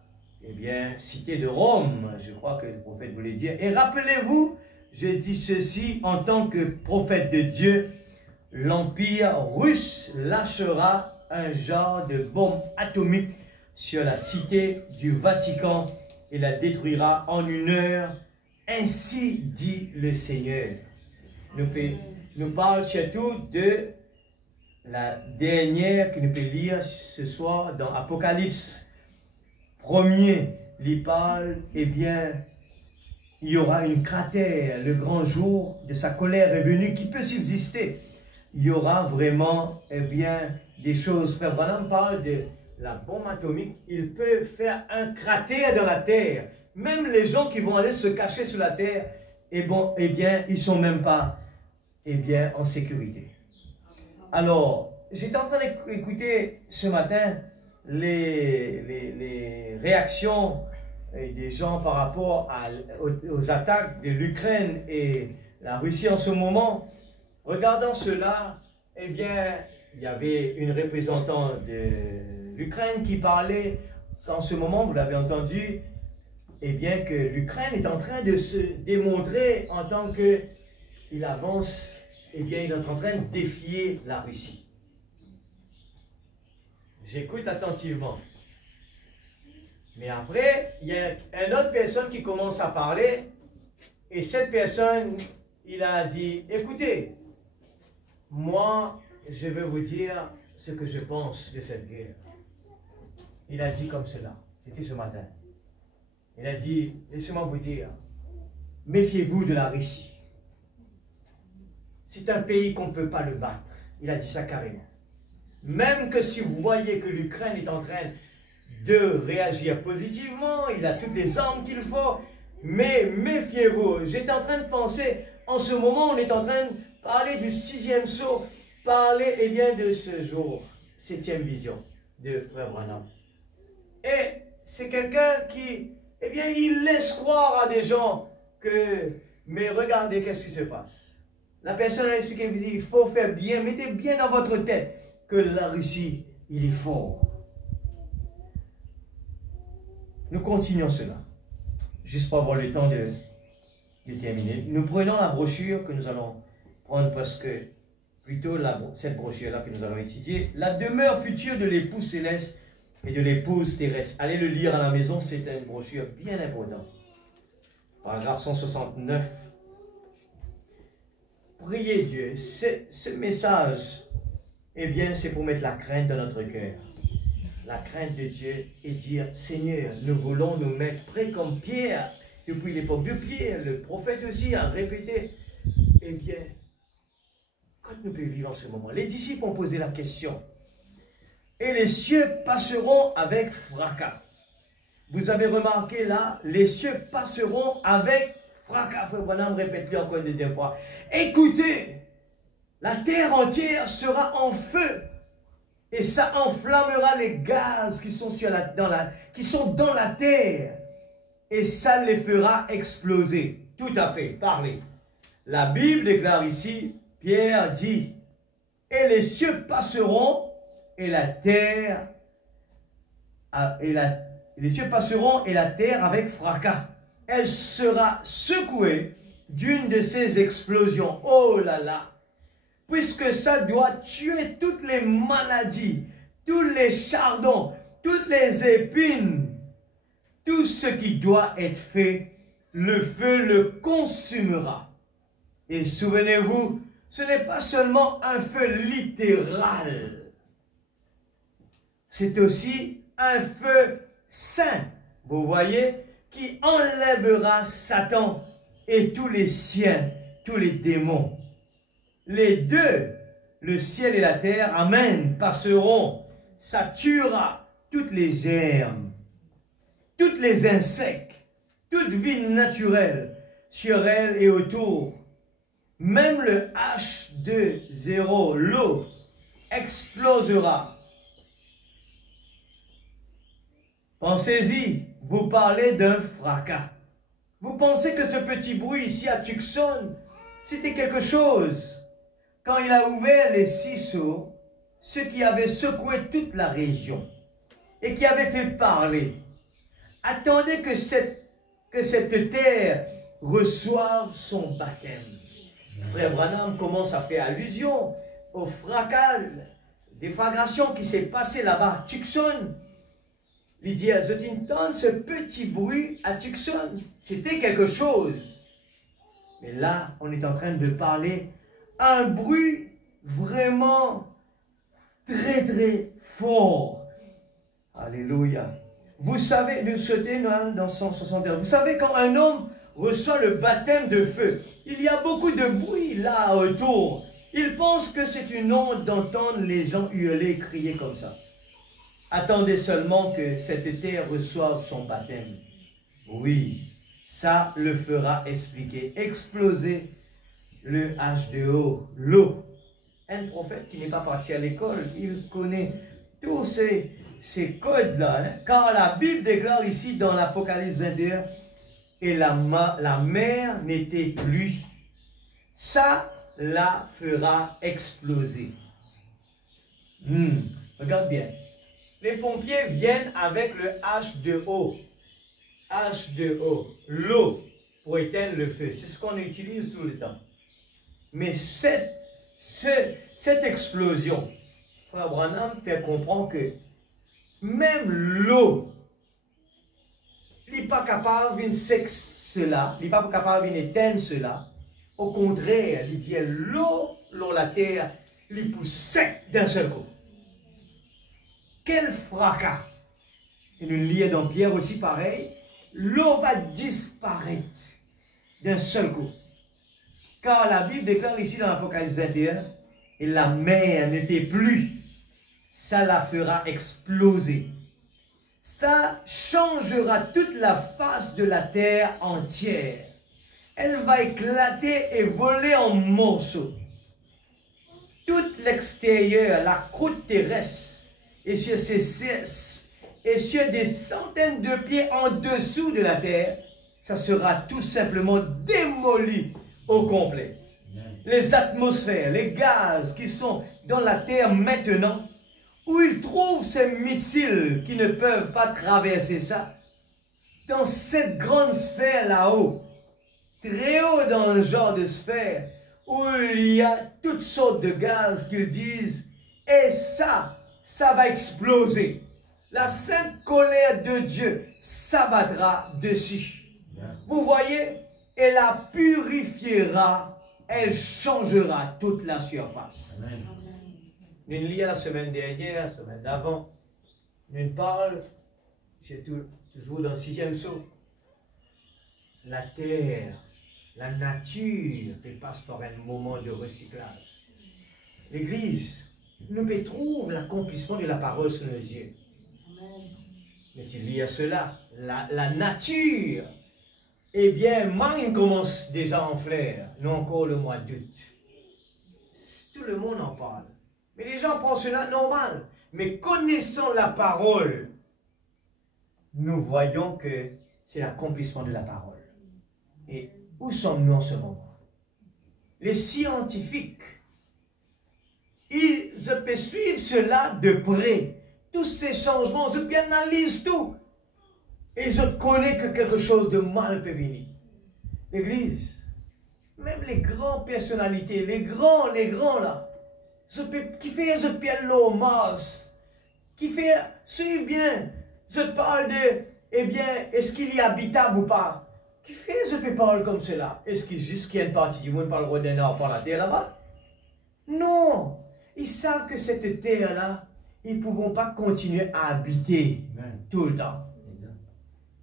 cité de Rome. Je crois que le prophète voulait dire. Et rappelez-vous, je dis ceci en tant que prophète de Dieu, l'Empire russe lâchera un genre de bombe atomique sur la cité du Vatican et la détruira en 1 heure. Ainsi dit le Seigneur. Nous parle surtout de la dernière que nous pouvons lire ce soir dans Apocalypse. Premier, il parle, il y aura une cratère, le grand jour de sa colère est venu qui peut subsister. Il y aura vraiment, des choses. Frère Branham parle de la bombe atomique. Il peut faire un cratère dans la terre. Même les gens qui vont aller se cacher sous la terre, ils ne sont même pas en sécurité. Alors, j'étais en train d'écouter ce matin les réactions des gens par rapport aux attaques de l'Ukraine et la Russie en ce moment. Regardant cela, il y avait une représentante de l'Ukraine qui parlait qu'en ce moment, vous l'avez entendu, eh bien que l'Ukraine est en train de se démontrer en tant qu'il avance, eh bien il est en train de défier la Russie. J'écoute attentivement. Mais après, il y a une autre personne qui commence à parler, et cette personne, il a dit, écoutez, moi, je vais vous dire ce que je pense de cette guerre. Il a dit comme cela, c'était ce matin. Il a dit, laissez-moi vous dire, méfiez-vous de la Russie. C'est un pays qu'on ne peut pas le battre. Il a dit ça carrément. Même que si vous voyez que l'Ukraine est en train de réagir positivement, il a toutes les armes qu'il faut, mais méfiez-vous. J'étais en train de penser, en ce moment, on est en train de parler du 6e sceau, parler eh bien, de ce jour, 7e vision de Frère Branham. Et c'est quelqu'un qui, eh bien, il laisse croire à des gens que, mais regardez qu'est-ce qui se passe. La personne a expliqué, il dit, il faut faire bien, mettez bien dans votre tête que la Russie, il est fort. Nous continuons cela, juste pour avoir le temps de terminer. Nous prenons la brochure que nous allons prendre parce que, plutôt cette brochure-là que nous allons étudier, la demeure future de l'épouse céleste et de l'épouse terrestre. Allez le lire à la maison, c'est une brochure bien importante. Paragraphe 169. Priez Dieu. Ce message, eh bien, c'est pour mettre la crainte dans notre cœur. La crainte de Dieu et dire, Seigneur, nous voulons nous mettre prêts comme Pierre, depuis l'époque de Pierre, le prophète aussi a répété, eh bien, quand nous pouvons vivre en ce moment, les disciples ont posé la question, et les cieux passeront avec fracas. Vous avez remarqué là, les cieux passeront avec fracas. Frère Branham répète-le encore une deuxième fois. Écoutez, la terre entière sera en feu. Et ça enflammera les gaz qui sont, dans la terre. Et ça les fera exploser. Tout à fait, parlez. La Bible déclare ici, Pierre dit, et les cieux passeront et la terre, les cieux passeront et la terre avec fracas. Elle sera secouée d'une de ces explosions. Oh là là! Puisque ça doit tuer toutes les maladies, tous les chardons, toutes les épines, tout ce qui doit être fait, le feu le consumera. Et souvenez-vous, ce n'est pas seulement un feu littéral, c'est aussi un feu saint, vous voyez, qui enlèvera Satan et tous les siens, tous les démons. Les deux, le ciel et la terre, amen, passeront. Ça tuera toutes les germes, tous les insectes, toute vie naturelle sur elle et autour. Même le H2O, l'eau, explosera. Pensez-y, vous parlez d'un fracas. Vous pensez que ce petit bruit ici à Tucson, c'était quelque chose? Quand il a ouvert les 6 sceaux, ce qui avait secoué toute la région et qui avait fait parler, attendez que cette terre reçoive son baptême. Frère Branham commence à faire allusion au fracas, déflagration qui s'est passé là-bas à Tucson. Il dit à Zottington, ce petit bruit à Tucson, c'était quelque chose. Mais là, on est en train de parler un bruit vraiment très très fort. Alléluia. Vous savez, nous sautons dans 161. Vous savez, quand un homme reçoit le baptême de feu, il y a beaucoup de bruit là autour. Il pense que c'est une honte d'entendre les gens hurler, crier comme ça. Attendez seulement que cette terre reçoive son baptême. Oui, ça le fera expliquer, exploser le H2O, l'eau. Un prophète qui n'est pas parti à l'école, il connaît tous ces codes-là. Hein? Car la Bible déclare ici dans l'Apocalypse 21, et la mer n'était plus. Ça la fera exploser. Regarde bien. Les pompiers viennent avec le H2O. H2O, l'eau pour éteindre le feu. C'est ce qu'on utilise tout le temps. Mais cette explosion, Frère Branham fait comprendre que même l'eau, il n'est pas capable de cela, il n'est pas capable d'éteindre cela. Au contraire, il dit l'eau dans la terre, il pousse sec d'un seul coup. Quel fracas! Et nous lisons dans Pierre aussi pareil, l'eau va disparaître d'un seul coup. Car la Bible déclare ici dans l'Apocalypse 21, et la mer n'était plus, ça la fera exploser. Ça changera toute la face de la terre entière. Elle va éclater et voler en morceaux. Tout l'extérieur, la croûte terrestre, et sur des centaines de pieds en dessous de la terre, ça sera tout simplement démoli au complet. Les atmosphères, les gaz qui sont dans la terre maintenant, où ils trouvent ces missiles qui ne peuvent pas traverser ça, dans cette grande sphère là-haut, très haut dans un genre de sphère, où il y a toutes sortes de gaz qu'ils disent, et ça va exploser. La sainte colère de Dieu s'abattra dessus. Vous voyez, elle la purifiera, elle changera toute la surface. Amen. Nous lisons la semaine dernière, la semaine d'avant, nous parle, c'est toujours dans le 6e sceau. La terre, la nature, elle passe par un moment de recyclage. L'Église, nous trouve l'accomplissement de la parole sur nos yeux. Mais il y a cela, la nature, eh bien, Marine commence déjà en fleur, non encore le mois d'août. Tout le monde en parle. Mais les gens pensent cela normal. Mais connaissant la parole, nous voyons que c'est l'accomplissement de la parole. Et où sommes-nous en ce moment? Les scientifiques, je peux suivre cela de près. Tous ces changements, je peux analyser tout. Et je connais que quelque chose de mal peut venir. L'Église, même les grandes personnalités, les grands là, qui fait ce Pierre qui fait, suivez bien, je parle de, eh bien, est-ce qu'il est habitable ou pas? Qui fait ce parle comme cela? Est-ce qu'il juste qu'il y a une partie du monde parle d'un arbre par la terre là-bas? Non! Ils savent que cette terre-là, ils ne pourront pas continuer à habiter tout le temps.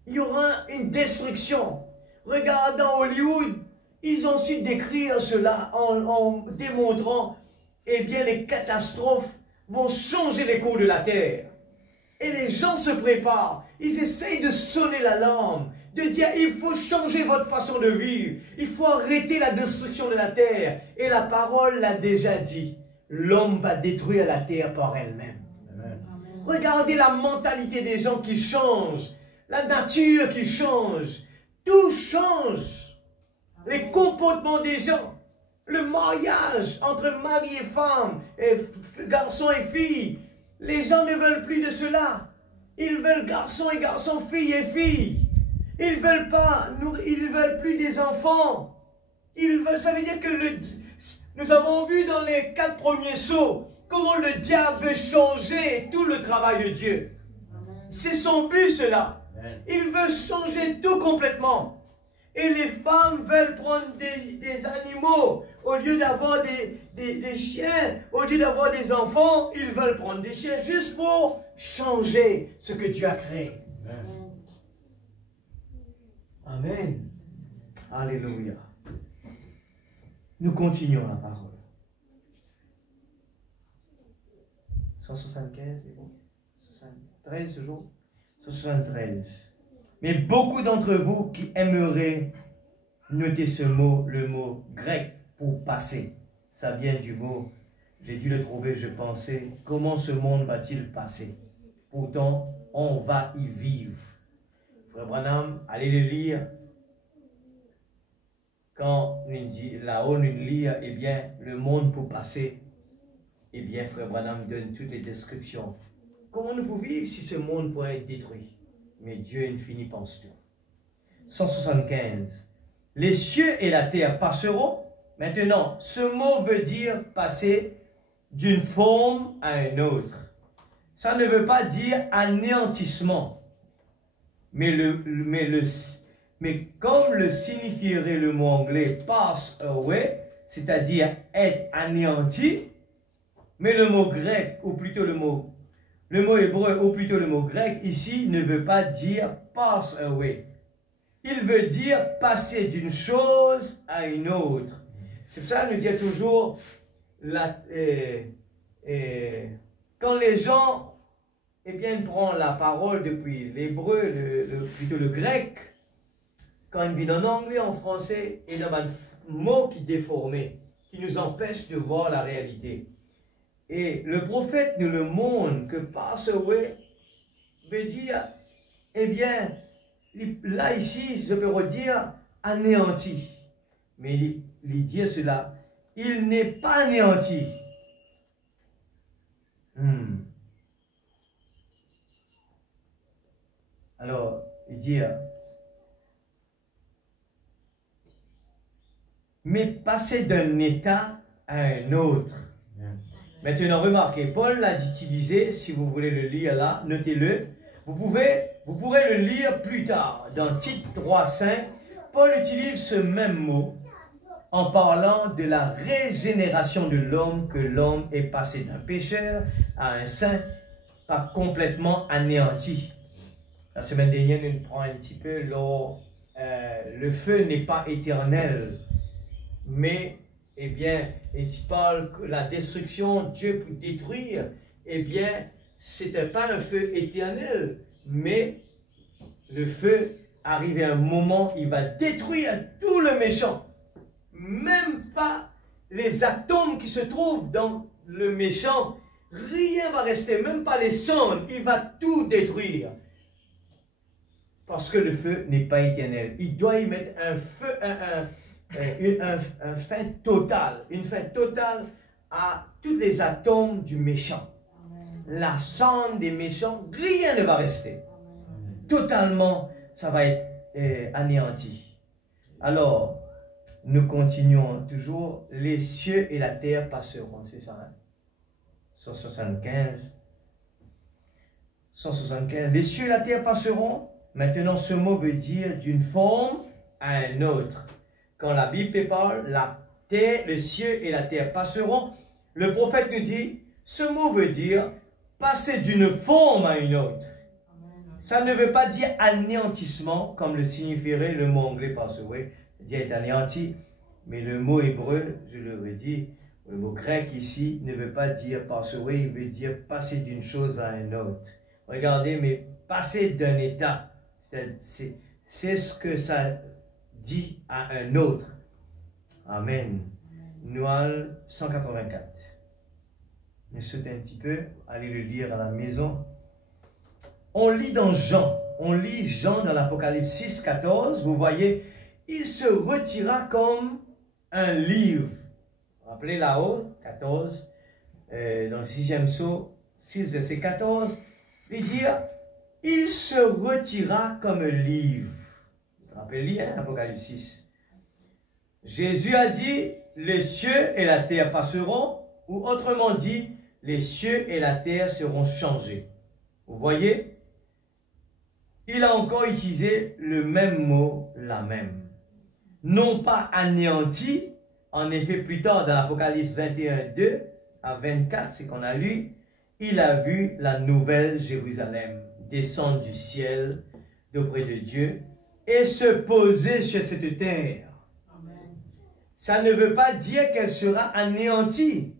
Il y aura une destruction. Regardant Hollywood, ils ont su décrire cela en démontrant, eh bien, les catastrophes vont changer les cours de la terre. Et les gens se préparent. Ils essayent de sonner l'alarme, de dire, il faut changer votre façon de vivre. Il faut arrêter la destruction de la terre. Et la parole l'a déjà dit. L'homme va détruire la terre par elle-même. Regardez la mentalité des gens qui changent. La nature qui change, tout change. Les comportements des gens, le mariage entre mari et femme, et garçon et fille, les gens ne veulent plus de cela. Ils veulent garçon et garçon, fille et fille. Ils veulent plus des enfants. Ça veut dire que nous avons vu dans les 4 premiers sceaux comment le diable veut changer tout le travail de Dieu. C'est son but cela. Il veut changer tout complètement. Et les femmes veulent prendre des animaux. Au lieu d'avoir des chiens, au lieu d'avoir des enfants, ils veulent prendre des chiens juste pour changer ce que Dieu a créé. Amen. Alléluia. Nous continuons la parole. 175, c'est bon? 73 toujours? 73. Mais beaucoup d'entre vous qui aimeraient noter ce mot, le mot grec pour passer. Ça vient du mot, j'ai dû le trouver, je pensais, comment ce monde va-t-il passer? Pourtant, on va y vivre. Frère Branham, allez le lire. Quand là-haut, nous lit, eh bien, le monde pour passer, eh bien, Frère Branham donne toutes les descriptions. comment nous pouvons vivre si ce monde pourrait être détruit? Mais Dieu infini pense tout. 175. Les cieux et la terre passeront. Maintenant, ce mot veut dire passer d'une forme à une autre. Ça ne veut pas dire anéantissement. Mais comme le signifierait le mot anglais pass away, c'est-à-dire être anéanti, mais le mot grec, ou plutôt le mot hébreu, ou plutôt le mot grec, ici, ne veut pas dire pass away. Il veut dire passer d'une chose à une autre. C'est pour ça que nous disons toujours, quand les gens prennent la parole depuis l'hébreu, plutôt le grec, quand ils viennent en anglais, en français, il y a un mot qui est déformé, qui nous empêche de voir la réalité. Et le prophète nous le montre que pass away veut dire, là ici, je peux redire anéanti. Mais il dit cela, il n'est pas anéanti. Alors, il dit, mais passer d'un état à un autre. Maintenant, remarquez, Paul l'a utilisé, si vous voulez le lire là, notez-le. Vous pourrez le lire plus tard, dans Tite 3:5. Paul utilise ce même mot en parlant de la régénération de l'homme, que l'homme est passé d'un pécheur à un saint, pas complètement anéanti. La semaine dernière, nous prenons un petit peu, le feu n'est pas éternel, mais, il parle que la destruction, Dieu peut détruire, c'était pas un feu éternel, mais le feu arrive à un moment, il va détruire tout le méchant. Même pas les atomes qui se trouvent dans le méchant, rien va rester, même pas les cendres, il va tout détruire. Parce que le feu n'est pas éternel. Il doit y mettre un feu, une fin totale à tous les atomes du méchant. La cendre des méchants, rien ne va rester. Totalement, ça va être anéanti. Alors, nous continuons toujours. Les cieux et la terre passeront, c'est ça, hein? 175. 175. Les cieux et la terre passeront. Maintenant, ce mot veut dire d'une forme à une autre. Quand la Bible parle, la terre, le ciel et la terre passeront, le prophète nous dit, ce mot veut dire passer d'une forme à une autre. Ça ne veut pas dire anéantissement, comme le signifierait le mot anglais pass away, c'est-à-dire être anéanti, mais le mot hébreu, je le redis, le mot grec ici ne veut pas dire pass away, il veut dire passer d'une chose à une autre. Regardez, mais passer d'un état, c'est ce que ça dit à un autre. Amen. Noël 184. Je saute un petit peu, allez le lire à la maison. On lit dans Jean, dans l'Apocalypse 6, 14, vous voyez, il se retira comme un livre. Rappelez là-haut, 14, dans le 6e psaume, 6 verset 14, il dit, il se retira comme un livre. Rappelez-le, hein, Apocalypse 6. Jésus a dit, les cieux et la terre passeront, ou autrement dit, les cieux et la terre seront changés. Vous voyez, il a encore utilisé le même mot, la même. Non pas anéanti, en effet, plus tard dans l'Apocalypse 21, 2 à 24, c'est qu'on a lu, il a vu la nouvelle Jérusalem descendre du ciel d'auprès de Dieu et se poser sur cette terre. Amen. Ça ne veut pas dire qu'elle sera anéantie.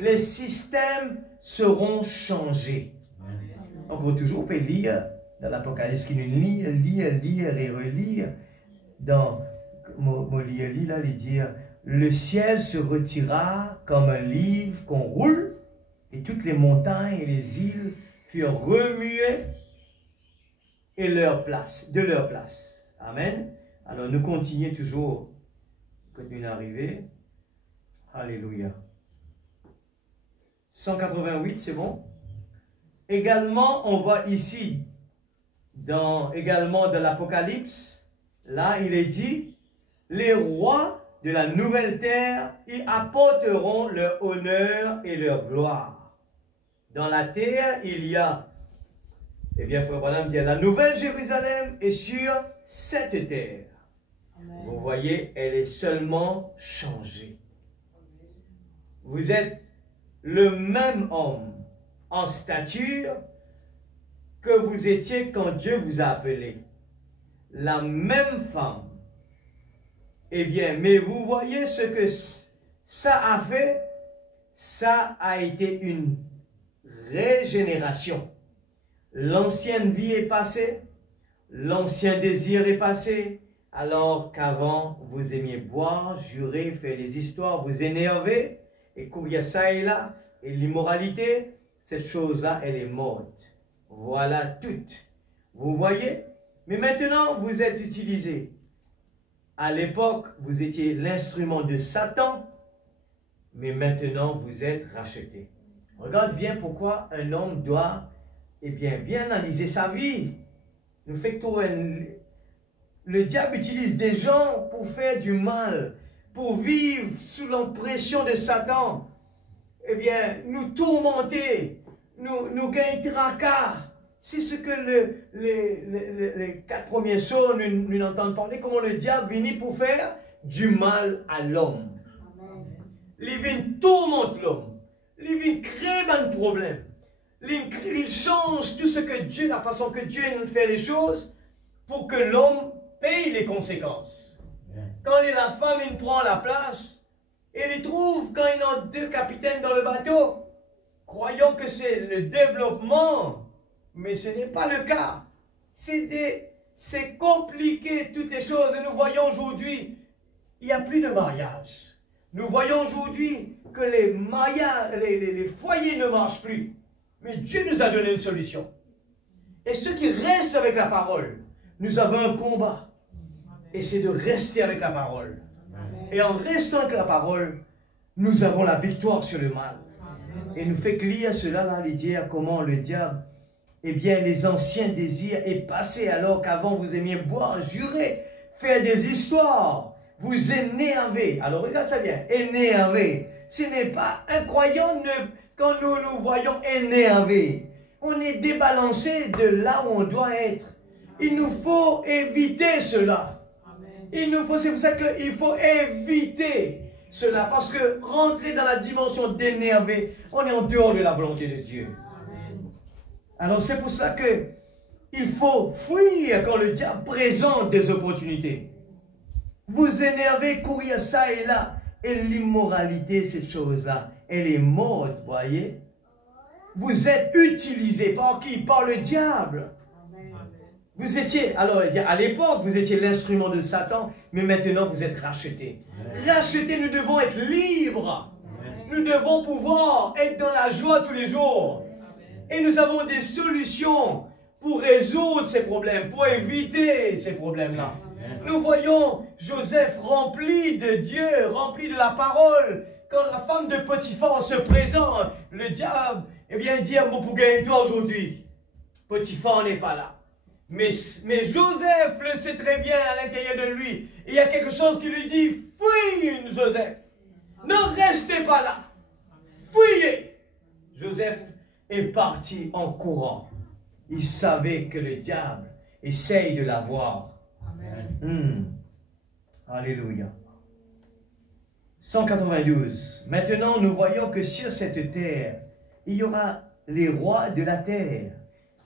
Les systèmes seront changés. Amen. On peut toujours lire dans l'Apocalypse qui nous lire et relire. Dans là, il dit, le ciel se retira comme un livre qu'on roule, et toutes les montagnes et les îles furent remuées de leur place. Amen. Alors nous continuons toujours, continuons d'arriver. Alléluia. 188, c'est bon? également, on voit ici, également dans l'Apocalypse, là, il est dit, les rois de la nouvelle terre y apporteront leur honneur et leur gloire. Dans la terre, il y a, eh bien, Frère Branham dit, la nouvelle Jérusalem est sur cette terre. Amen. Vous voyez, elle est seulement changée. Vous êtes le même homme en stature que vous étiez quand Dieu vous a appelé. La même femme. Eh bien, mais vous voyez ce que ça a fait? Ça a été une régénération. L'ancienne vie est passée, l'ancien désir est passé, alors qu'avant vous aimiez boire, jurer, faire des histoires, vous énerver, et courir ça et là, et l'immoralité, cette chose-là, elle est morte. Voilà toute. Vous voyez? Mais maintenant, vous êtes utilisé. À l'époque, vous étiez l'instrument de Satan, mais maintenant, vous êtes racheté. Regarde bien pourquoi un homme doit, eh bien analyser sa vie. Le fait que le diable utilise des gens pour faire du mal, pour vivre sous l'impression de Satan. Eh bien, nous tourmenter, nous gagner tracas. C'est ce que les 4 premiers sauts nous entendent parler, comment le diable vient pour faire du mal à l'homme. Il vient tourmenter l'homme. Il vient créer un problème. Il change tout ce que Dieu, la façon que Dieu nous fait les choses, pour que l'homme paye les conséquences. Quand la femme il prend la place, il trouve quand il y a 2 capitaines dans le bateau, croyons que c'est le développement. Mais ce n'est pas le cas. C'est compliqué toutes les choses. Et nous voyons aujourd'hui, il n'y a plus de mariage. Nous voyons aujourd'hui que les mariages, les foyers ne marchent plus. Mais Dieu nous a donné une solution. Et ceux qui restent avec la parole, nous avons un combat. Et c'est de rester avec la parole. Et en restant avec la parole, nous avons la victoire sur le mal. Et nous fait lire cela là, lui dire comment le diable, eh bien, les anciens désirs est passé alors qu'avant vous aimiez boire, jurer, faire des histoires, vous énerver. Alors regarde ça bien, énerver. Ce n'est pas un croyant quand nous nous voyons énerver. On est débalancé de là où on doit être. Il nous faut éviter cela. C'est pour ça qu'il faut éviter cela. Parce que rentrer dans la dimension d'énerver, on est en dehors de la volonté de Dieu. Alors c'est pour cela qu'il faut fuir quand le diable présente des opportunités. Vous énervez, courir ça et là. Et l'immoralité, cette chose-là, elle est morte, voyez. Vous êtes utilisé par qui? Par le diable. Vous étiez, alors à l'époque, vous étiez l'instrument de Satan, mais maintenant vous êtes racheté. Racheté, nous devons être libres. Nous devons pouvoir être dans la joie tous les jours. Et nous avons des solutions pour résoudre ces problèmes, pour éviter ces problèmes-là. Nous voyons Joseph rempli de Dieu, rempli de la parole. Quand la femme de Potiphar se présente, le diable, eh bien, dit à mon pour gagner toi aujourd'hui. Potiphar n'est pas là. Mais Joseph le sait très bien à l'intérieur de lui. Il y a quelque chose qui lui dit, fuyez Joseph. Ne restez pas là. Fuyez. Joseph est parti en courant. Il savait que le diable essaye de l'avoir. Alléluia. 192. Maintenant, nous voyons que sur cette terre, il y aura les rois de la terre.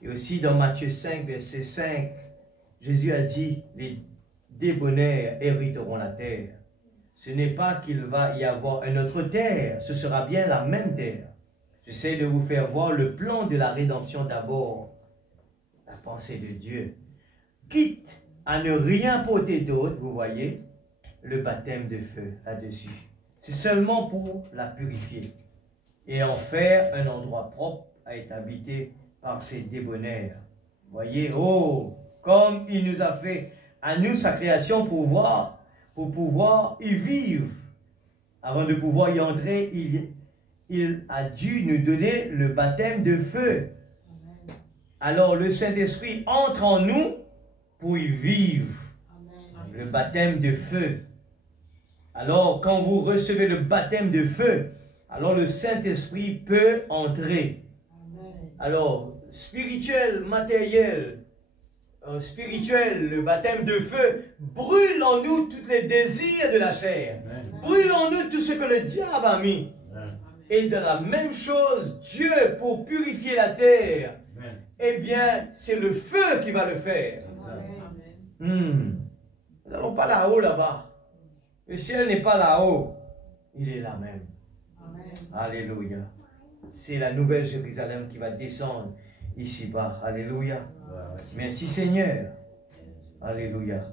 Et aussi dans Matthieu 5, verset 5, Jésus a dit, les débonnaires hériteront la terre. Ce n'est pas qu'il va y avoir une autre terre, ce sera bien la même terre. J'essaie de vous faire voir le plan de la rédemption d'abord, la pensée de Dieu. Quitte à ne rien porter d'autre, vous voyez, le baptême de feu là-dessus. C'est seulement pour la purifier et en faire un endroit propre à être habité par ces débonnaires. Voyez, oh, comme il nous a fait à nous sa création pour pouvoir y vivre. Avant de pouvoir y entrer, il a dû nous donner le baptême de feu. alors le Saint-Esprit entre en nous pour y vivre. Le baptême de feu. Alors, quand vous recevez le baptême de feu, alors le Saint-Esprit peut entrer. Alors, spirituel, matériel, spirituel, le baptême de feu, brûle en nous tous les désirs de la chair. Brûle en nous tout ce que le diable a mis. Et de la même chose, Dieu, pour purifier la terre, eh bien, c'est le feu qui va le faire. Nous n'allons pas là-haut, là-bas. Le ciel n'est pas là-haut. Il est là même. Alléluia. C'est la nouvelle Jérusalem qui va descendre ici-bas. Alléluia. Merci Seigneur. Alléluia.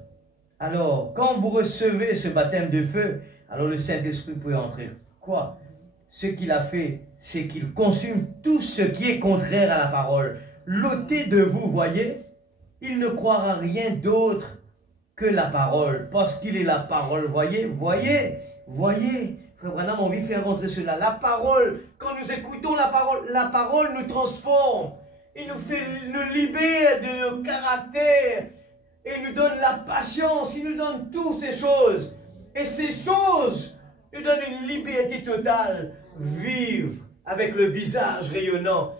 Alors, quand vous recevez ce baptême de feu, alors le Saint-Esprit peut entrer. Quoi? Ce qu'il a fait, c'est qu'il consume tout ce qui est contraire à la parole. L'ôter de vous, voyez, il ne croira rien d'autre que la parole, parce qu'il est la parole. Voyez. Frère Branham, on veut faire rentrer cela. La parole, quand nous écoutons la parole nous transforme. Il nous libère de nos caractères. Et nous donne la patience. Il nous donne toutes ces choses. Et ces choses nous donnent une liberté totale. Vivre avec le visage rayonnant.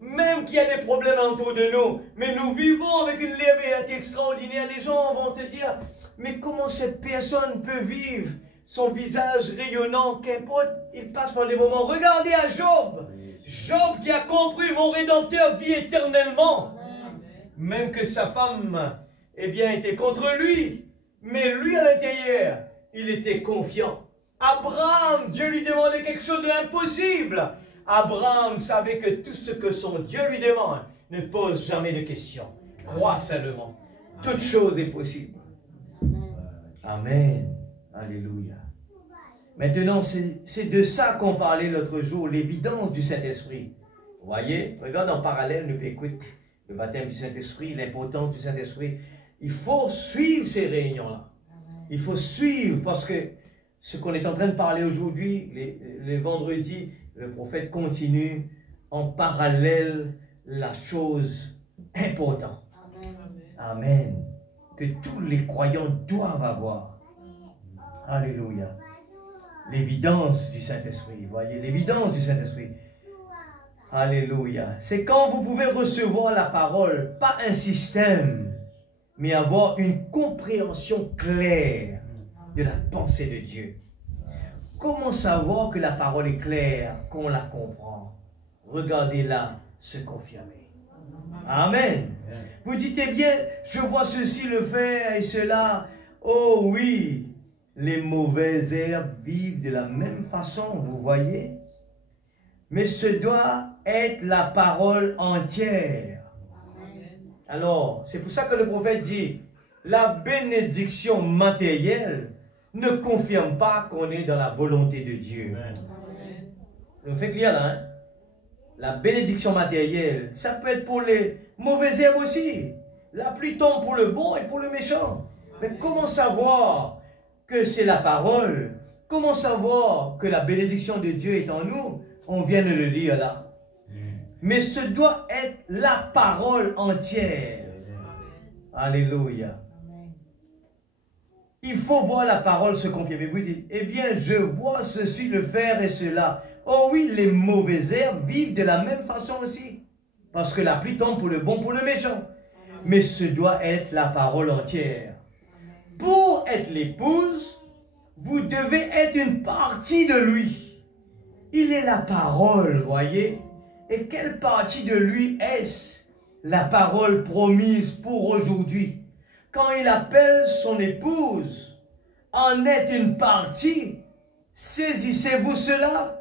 Même qu'il y a des problèmes autour de nous, mais nous vivons avec une liberté extraordinaire. Les gens vont se dire, mais comment cette personne peut vivre son visage rayonnant, qu'importe, il passe par des moments. Regardez à Job. Job qui a compris, mon Rédempteur vit éternellement. Même que sa femme, eh bien, était contre lui. Mais lui, à l'intérieur, il était confiant. Abraham, Dieu lui demandait quelque chose d'impossible. Abraham savait que tout ce que son Dieu lui demande ne pose jamais de questions. Crois seulement. Toute chose est possible. Amen. Alléluia. Maintenant, c'est de ça qu'on parlait l'autre jour, l'évidence du Saint-Esprit. Vous voyez, regarde en parallèle, nous écoute le baptême du Saint-Esprit, l'importance du Saint-Esprit. Il faut suivre ces réunions-là. Il faut suivre parce que ce qu'on est en train de parler aujourd'hui, les vendredis, le prophète continue en parallèle la chose importante. Amen. Que tous les croyants doivent avoir. Alléluia. L'évidence du Saint-Esprit. Voyez, l'évidence du Saint-Esprit. Alléluia. C'est quand vous pouvez recevoir la parole, pas un système, mais avoir une compréhension claire de la pensée de Dieu. Comment savoir que la parole est claire, qu'on la comprend? Regardez-la se confirmer. Amen. Vous dites, eh bien, je vois ceci le faire et cela. Oh oui, les mauvaises herbes vivent de la même façon, vous voyez. Mais ce doit être la parole entière. Alors, c'est pour ça que le prophète dit, la bénédiction matérielle ne confirme pas qu'on est dans la volonté de Dieu. Vous faites lire là, hein? La bénédiction matérielle, ça peut être pour les mauvaises herbes aussi. La pluie tombe pour le bon et pour le méchant. Mais comment savoir que c'est la parole? Comment savoir que la bénédiction de Dieu est en nous? On vient de le lire là. Mais ce doit être la parole entière. Alléluia. Il faut voir la parole se confirmer. Vous dites, eh bien, je vois ceci, le faire et cela. Oh oui, les mauvaises herbes vivent de la même façon aussi. Parce que la pluie tombe pour le bon, pour le méchant. Mais ce doit être la parole entière. Pour être l'épouse, vous devez être une partie de lui. Il est la parole, voyez. Et quelle partie de lui est-ce? La parole promise pour aujourd'hui. Quand il appelle son épouse, en est une partie. Saisissez-vous cela.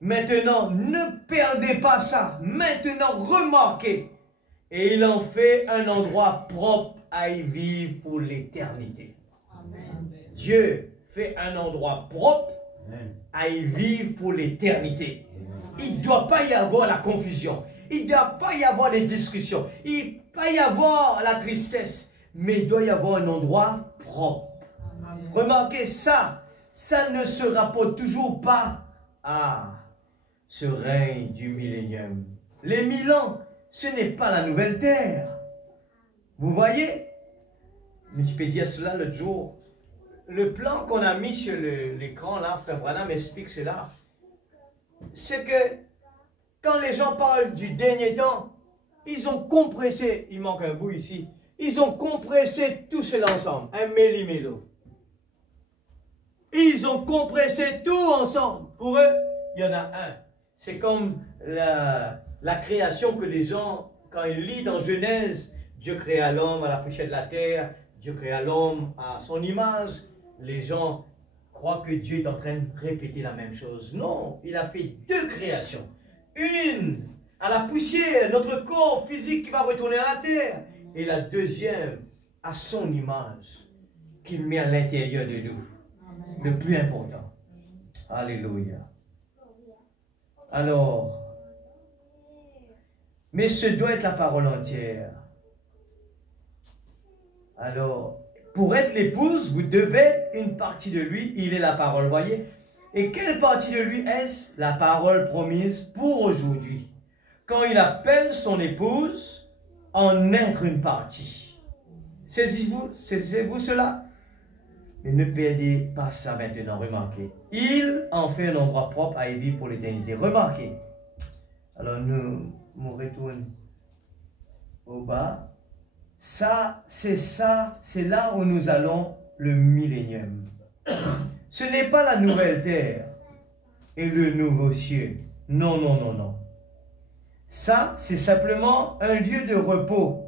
Maintenant, ne perdez pas ça. Maintenant, remarquez. Et il en fait un endroit propre à y vivre pour l'éternité. Dieu fait un endroit propre à y vivre pour l'éternité. Il ne doit pas y avoir la confusion. Il ne doit pas y avoir des discussions. Il ne doit pas y avoir la tristesse. Mais il doit y avoir un endroit propre. Remarquez ça. Ça ne se rapporte toujours pas à ce règne du millénium. Les 1000 ans, ce n'est pas la nouvelle terre. Vous voyez? Mais tu peux dire cela l'autre jour. Le plan qu'on a mis sur l'écran, là, Frère Branham m'explique cela. C'est que quand les gens parlent du dernier temps, ils ont compressé, il manque un bout ici, ils ont compressé tout cela ensemble, un méli-mélo. Ils ont compressé tout ensemble. Pour eux, il y en a un. C'est comme la création que les gens, quand ils lisent dans Genèse, Dieu créa l'homme à la poussière de la terre, Dieu créa l'homme à son image. Les gens croient que Dieu est en train de répéter la même chose. Non, il a fait deux créations. Une à la poussière, notre corps physique qui va retourner à la terre. Et la deuxième à son image, qu'il met à l'intérieur de nous. Le plus important. Alléluia. Alors, mais ce doit être la parole entière. Alors, pour être l'épouse, vous devez être une partie de lui. Il est la parole, voyez. Et quelle partie de lui est-ce? La parole promise pour aujourd'hui. Quand il appelle son épouse, en être une partie. Saisissez-vous cela? Mais ne perdez pas ça maintenant, remarquez. Il en fait un endroit propre à y vivre pour l'éternité. Remarquez. Alors nous retournons au bas. Ça, c'est là où nous allons le millénium. Ce n'est pas la nouvelle terre et le nouveau ciel. Non, non, non, non. Ça, c'est simplement un lieu de repos.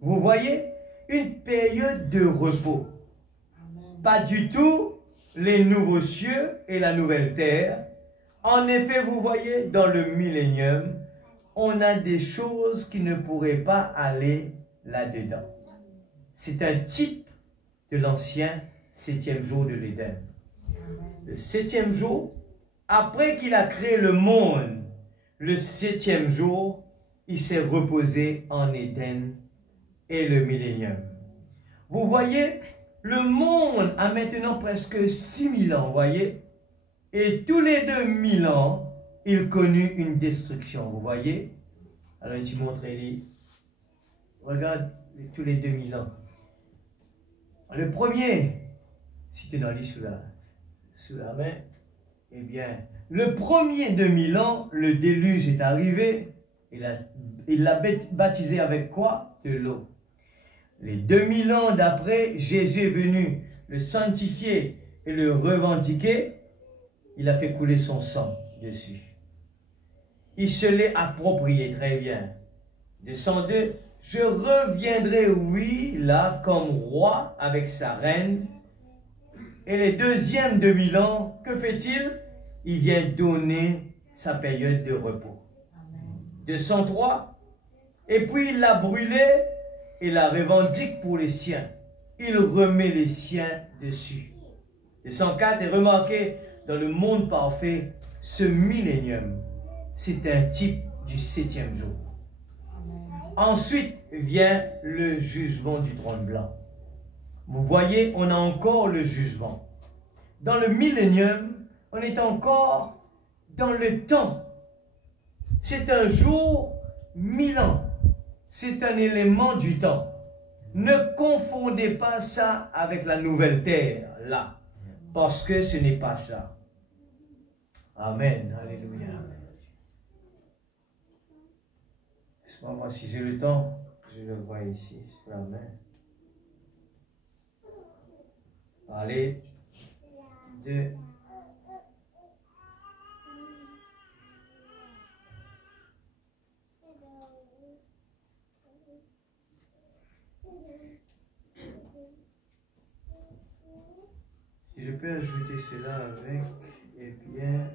Vous voyez? Une période de repos. Pas du tout les nouveaux cieux et la nouvelle terre. En effet, vous voyez, dans le millénium, on a des choses qui ne pourraient pas aller là-dedans. C'est un type de l'ancien septième jour de l'Éden. Le septième jour, après qu'il a créé le monde, le septième jour, il s'est reposé en Éden et le millénium. Vous voyez, le monde a maintenant presque 6000 ans, voyez, et tous les 2000 ans, il connut une destruction, vous voyez. Alors, il montre, regarde tous les 2000 ans. Le premier, si tu n'en lis sous la main, eh bien, le premier 2000 ans, le déluge est arrivé. Il l'a baptisé avec quoi? De l'eau. Les 2000 ans d'après, Jésus est venu le sanctifier et le revendiquer. Il a fait couler son sang dessus. Il se l'est approprié, très bien. De 102, je reviendrai, oui, là, comme roi avec sa reine. Et les deuxièmes 2000 ans, que fait-il? Il vient donner sa période de repos. 203, et puis il l'a brûlé et la revendique pour les siens. Il remet les siens dessus. 204, et remarquez, dans le monde parfait, ce millénium, c'est un type du septième jour. Ensuite vient le jugement du trône blanc. Vous voyez, on a encore le jugement. Dans le millénium, on est encore dans le temps. C'est un jour, 1000 ans. C'est un élément du temps. Ne confondez pas ça avec la nouvelle terre, là. Parce que ce n'est pas ça. Amen. Alléluia. Laisse-moi voir si j'ai le temps. Je le vois ici, sur la main. Allez. 2. Si je peux ajouter cela avec, eh bien,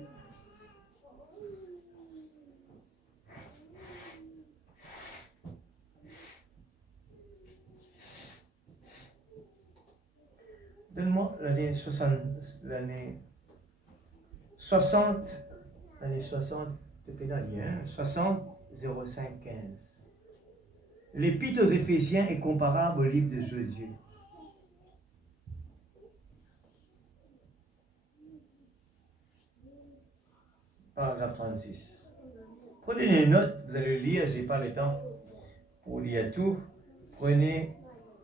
donne-moi l'année 60, l'année 60, te pédaler, hein, 60, 05, 15. L'Épître aux Éphésiens est comparable au livre de Josué. Paragraphe 36. Prenez des notes, vous allez le lire, je n'ai pas le temps pour lire tout. Prenez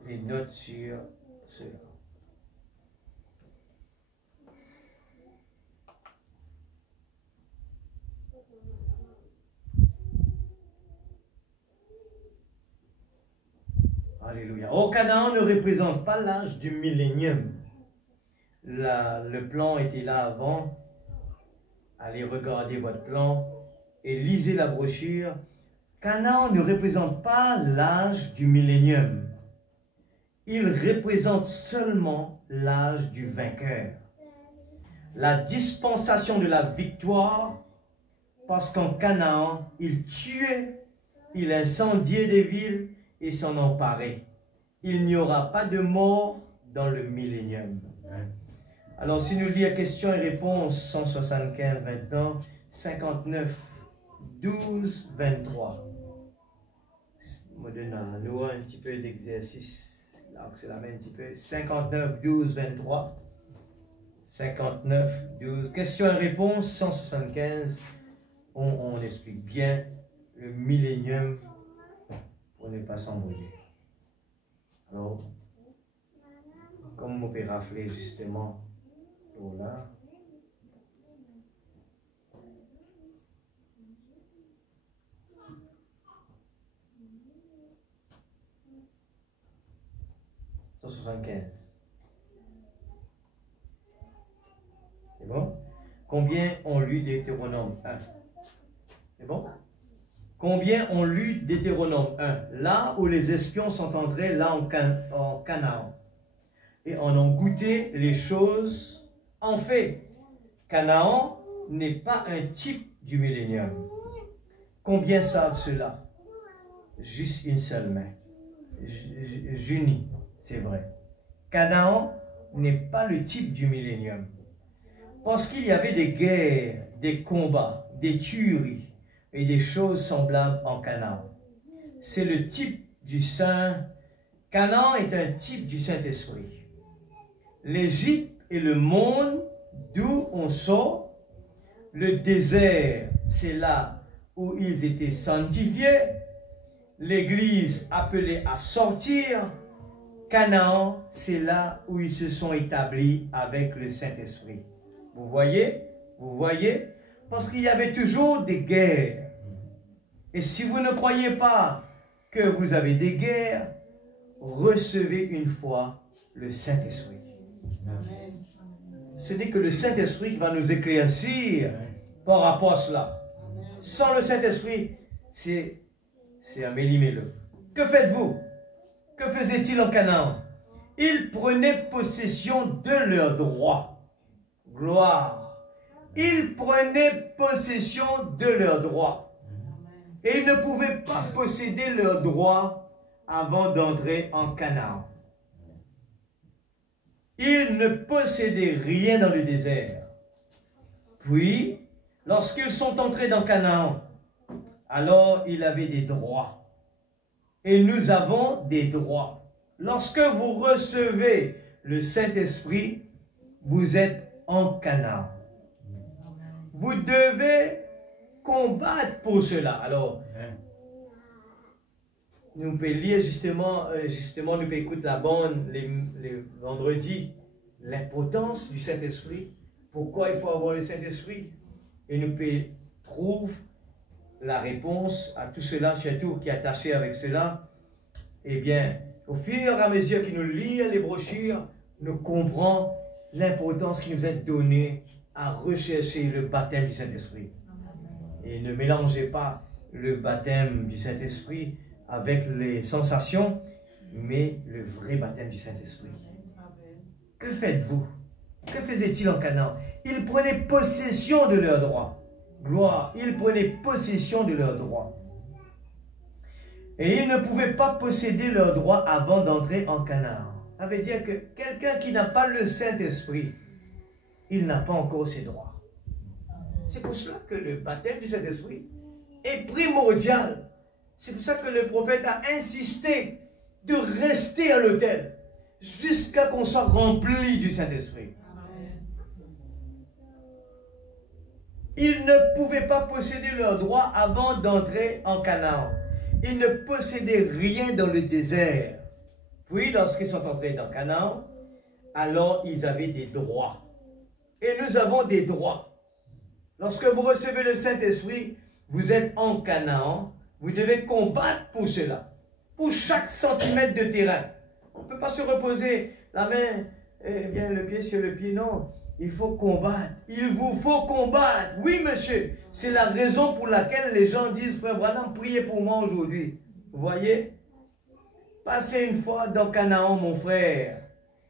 les notes sur cela. Alléluia. Au Canaan ne représente pas l'âge du millénium. Le plan était là avant. Allez regarder votre plan et lisez la brochure. Canaan ne représente pas l'âge du millénium. Il représente seulement l'âge du vainqueur. La dispensation de la victoire, parce qu'en Canaan, il tuait, il incendiait des villes et s'en emparait. Il n'y aura pas de mort dans le millénium. Alors, si nous lisons questions et réponses 175 maintenant, 59, 12, 23. Je donne à nous un petit peu d'exercice. Là, c'est la même un petit peu. 59, 12, 23. 59, 12. Questions et réponses 175. On explique bien le millénium pour ne pas s'embrouiller. Alors, comme on peut rafler justement là. « 175. C'est bon? Combien ont lu Deutéronome 1? C'est bon? Combien ont lu Deutéronome 1? Là où les espions sont entrés, là en Canaan, et en ont goûté les choses. En fait, Canaan n'est pas un type du millénium. Combien savent cela? Juste une seule main. Junie, c'est vrai. Canaan n'est pas le type du millénium. Parce qu'il y avait des guerres, des combats, des tueries et des choses semblables en Canaan. C'est le type du Saint. Canaan est un type du Saint-Esprit. L'Égypte et le monde d'où on sort, le désert, c'est là où ils étaient sanctifiés, l'Église appelée à sortir, Canaan, c'est là où ils se sont établis avec le Saint-Esprit. Vous voyez? Vous voyez? Parce qu'il y avait toujours des guerres. Et si vous ne croyez pas que vous avez des guerres, recevez une fois le Saint-Esprit. Ce n'est que le Saint-Esprit qui va nous éclaircir par rapport à cela. Sans le Saint-Esprit, c'est un méli-mélo. Que faites-vous? Que faisait-il en Canaan? Ils prenaient possession de leurs droits. Gloire. Ils prenaient possession de leurs droits. Et ils ne pouvaient pas posséder leurs droits avant d'entrer en Canaan. Ils ne possédaient rien dans le désert. Puis, lorsqu'ils sont entrés dans Canaan, alors il avait des droits. Et nous avons des droits. Lorsque vous recevez le Saint-Esprit, vous êtes en Canaan. Vous devez combattre pour cela. Alors, nous pouvons lire justement nous pouvons écouter la bande les vendredis, l'importance du Saint-Esprit, pourquoi il faut avoir le Saint-Esprit, et nous pouvons trouver la réponse à tout cela, surtout qui est attaché avec cela. Eh bien, au fur et à mesure que nous lisons les brochures, nous comprenons l'importance qui nous est donnée à rechercher le baptême du Saint-Esprit. Et ne mélangez pas le baptême du Saint-Esprit avec les sensations, mais le vrai baptême du Saint-Esprit. Que faites-vous? Que faisait-il en Canaan? Ils prenaient possession de leurs droits. Gloire, ils prenaient possession de leurs droits. Et ils ne pouvaient pas posséder leurs droits avant d'entrer en Canaan. Ça veut dire que quelqu'un qui n'a pas le Saint-Esprit, il n'a pas encore ses droits. C'est pour cela que le baptême du Saint-Esprit est primordial. C'est pour ça que le prophète a insisté de rester à l'autel jusqu'à qu'on soit rempli du Saint-Esprit. Ils ne pouvaient pas posséder leurs droits avant d'entrer en Canaan. Ils ne possédaient rien dans le désert. Puis, lorsqu'ils sont entrés dans Canaan, alors ils avaient des droits. Et nous avons des droits. Lorsque vous recevez le Saint-Esprit, vous êtes en Canaan, vous devez combattre pour cela. Pour chaque centimètre de terrain. On ne peut pas se reposer la main, bien le pied sur le pied, non. Il faut combattre. Il vous faut combattre. Oui, monsieur. C'est la raison pour laquelle les gens disent, frère Branham, priez pour moi aujourd'hui. Vous voyez? Passez une fois dans Canaan, mon frère,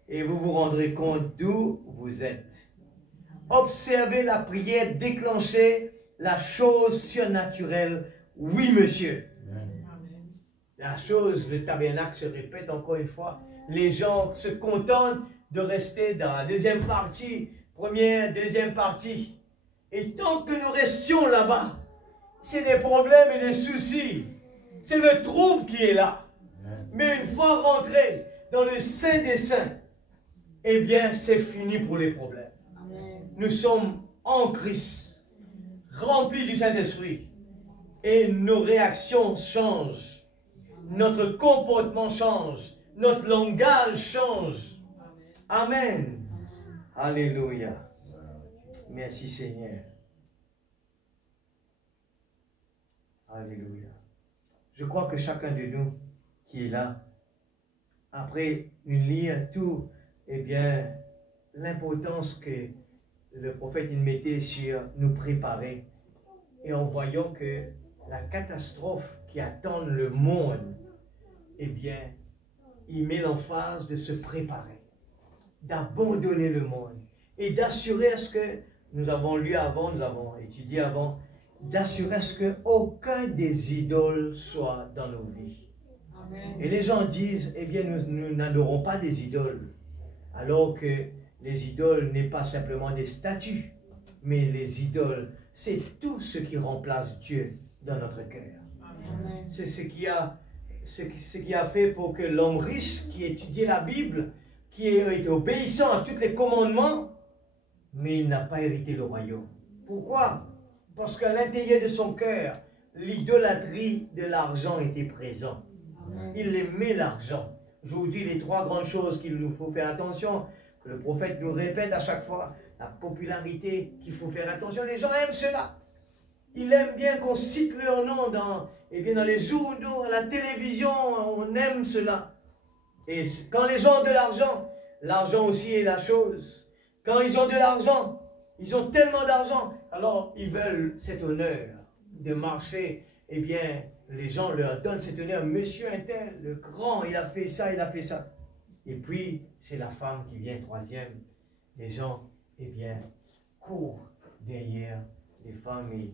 et vous vous rendrez compte d'où vous êtes. Observez la prière déclencher la chose surnaturelle. Oui, monsieur. La chose, le tabernacle se répète encore une fois. Les gens se contentent de rester dans la deuxième partie, première, deuxième partie. Et tant que nous restions là-bas, c'est des problèmes et des soucis. C'est le trouble qui est là. Mais une fois rentré dans le Saint des Saints, eh bien, c'est fini pour les problèmes. Nous sommes en Christ, remplis du Saint-Esprit. Et nos réactions changent. Notre comportement change. Notre langage change. Amen. Alléluia. Merci Seigneur. Alléluia. Je crois que chacun de nous qui est là, après une lire tout, eh bien, l'importance que le prophète il mettait sur nous préparer, et en voyant que la catastrophe qui attend le monde, eh bien, il met l'emphase de se préparer, d'abandonner le monde et d'assurer à ce que nous avons lu avant, nous avons étudié avant, d'assurer à ce qu'aucun des idoles soit dans nos vies. Amen. Et les gens disent, eh bien, nous n'adorons pas des idoles, alors que les idoles n'est pas simplement des statues, mais les idoles, c'est tout ce qui remplace Dieu dans notre cœur. C'est ce qui a fait pour que l'homme riche qui étudiait la Bible, qui est obéissant à tous les commandements, mais il n'a pas hérité le royaume. Pourquoi? Parce qu'à l'intérieur de son cœur, l'idolâtrie de l'argent était présente. Il aimait l'argent. Je vous dis les trois grandes choses qu'il nous faut faire attention, que le prophète nous répète à chaque fois. La popularité, qu'il faut faire attention. Les gens aiment cela. Ils aiment bien qu'on cite leur nom dans les journaux, à la télévision, on aime cela. Et quand les gens ont de l'argent, l'argent aussi est la chose. Quand ils ont de l'argent, ils ont tellement d'argent, alors ils veulent cet honneur de marcher. Eh bien, les gens leur donnent cet honneur. Monsieur un tel, le grand, il a fait ça, il a fait ça. Et puis, c'est la femme qui vient troisième. Les gens, eh bien, courent derrière les femmes et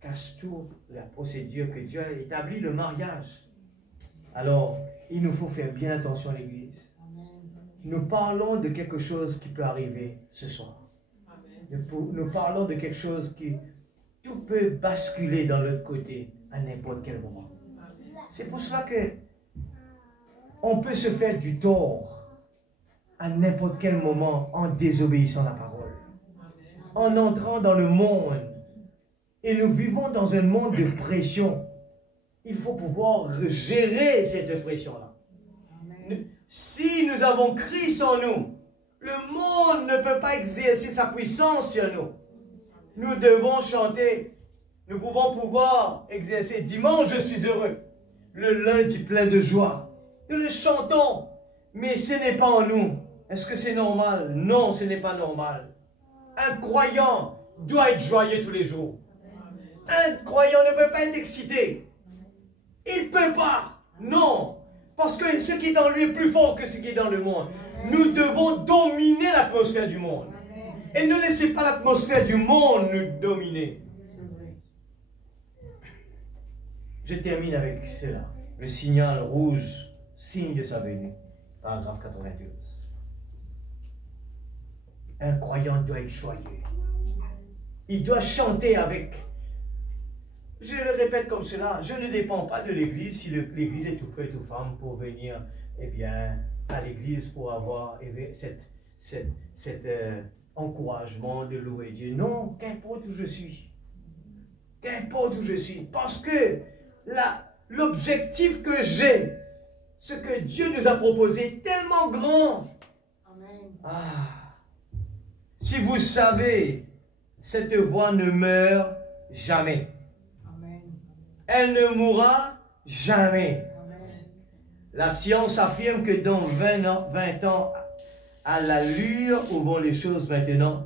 cassent toute la procédure que Dieu a établie, le mariage. Alors, il nous faut faire bien attention à l'Église. Nous parlons de quelque chose qui peut arriver ce soir. Nous parlons de quelque chose qui, tout peut basculer dans l'autre côté à n'importe quel moment. C'est pour cela que on peut se faire du tort à n'importe quel moment en désobéissant à la parole. En entrant dans le monde. Et nous vivons dans un monde de pression. Il faut pouvoir gérer cette pression-là. Si nous avons Christ en nous, le monde ne peut pas exercer sa puissance sur nous. Nous devons chanter. Nous pouvons pouvoir exercer. Dimanche, je suis heureux. Le lundi, plein de joie. Nous le chantons. Mais ce n'est pas en nous. Est-ce que c'est normal? Non, ce n'est pas normal. Un croyant doit être joyeux tous les jours. Un croyant ne peut pas être excité. Il ne peut pas. Non. Parce que ce qui est dans lui est plus fort que ce qui est dans le monde. Nous devons dominer l'atmosphère du monde. Et ne laissez pas l'atmosphère du monde nous dominer. Je termine avec cela. Le signal rouge, signe de sa venue. Paragraphe 92. Un croyant doit être joyeux. Il doit chanter avec. Je le répète comme cela, je ne dépends pas de l'église si l'église est tout feu, tout femme pour venir, eh bien, à l'église pour avoir cette encouragement de louer Dieu. Non, qu'importe où je suis. Qu'importe où je suis. Parce que l'objectif que j'ai, ce que Dieu nous a proposé est tellement grand. Amen. Ah, si vous savez, cette voix ne meurt jamais. Amen. Elle ne mourra jamais. Amen. La science affirme que dans 20 ans, à l'allure où vont les choses maintenant,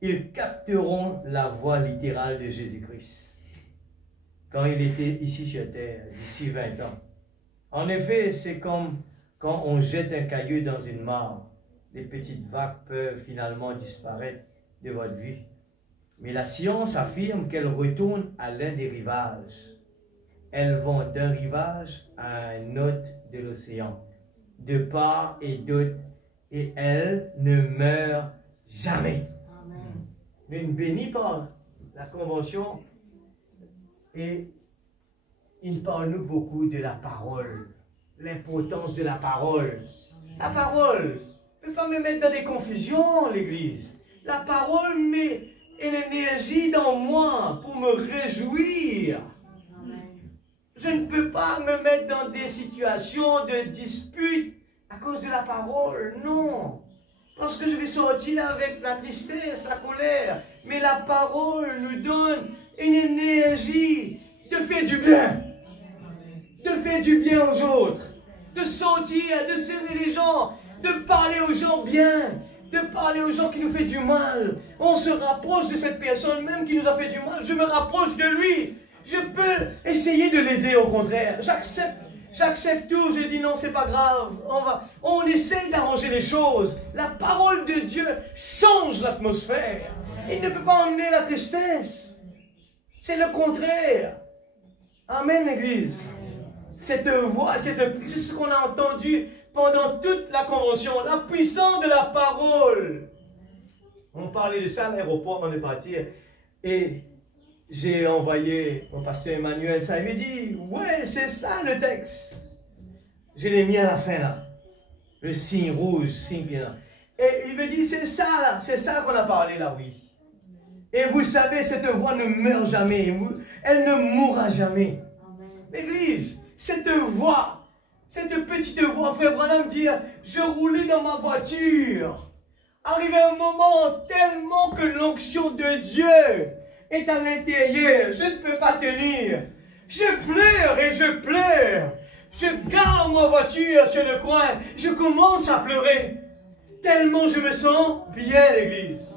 ils capteront la voix littérale de Jésus-Christ. Quand il était ici sur terre, d'ici 20 ans. En effet, c'est comme quand on jette un caillou dans une mare. Les petites vagues peuvent finalement disparaître de votre vie. Mais la science affirme qu'elles retournent à l'un des rivages. Elles vont d'un rivage à un autre de l'océan, de part et d'autre, et elles ne meurent jamais. Amen. Nous sommes bénis par la Convention et il parle nous beaucoup de la parole, l'importance de la parole. La parole ne peut pas me mettre dans des confusions, l'Église. La parole met une énergie dans moi pour me réjouir. Je ne peux pas me mettre dans des situations de dispute à cause de la parole, non. Parce que je vais sortir avec la tristesse, la colère. Mais la parole nous donne une énergie de faire du bien. De faire du bien aux autres. De sortir, de serrer les gens, de parler aux gens bien. De parler aux gens qui nous font du mal. On se rapproche de cette personne même qui nous a fait du mal. Je me rapproche de lui. Je peux essayer de l'aider au contraire. J'accepte tout. Je dis non, c'est pas grave. On essaye d'arranger les choses. La parole de Dieu change l'atmosphère. Il ne peut pas emmener la tristesse. C'est le contraire. Amen, l'Église. Cette voix, c'est ce qu'on a entendu pendant toute la convention. La puissance de la parole. On parlait de ça à l'aéroport avant de partir. Et j'ai envoyé mon pasteur Emmanuel ça. Il me dit, ouais, c'est ça le texte. Je l'ai mis à la fin là. Le signe rouge, signe bien. Et il me dit, c'est ça là, c'est ça qu'on a parlé là, oui. Et vous savez, cette voix ne meurt jamais. Elle ne mourra jamais. L'Église, cette voix, cette petite voix, frère Branham dit, je roulais dans ma voiture. Arrivé un moment tellement que l'onction de Dieu est à l'intérieur, je ne peux pas tenir. Je pleure et je pleure. Je garde ma voiture sur le coin. Je commence à pleurer. Tellement je me sens bien, l'Église.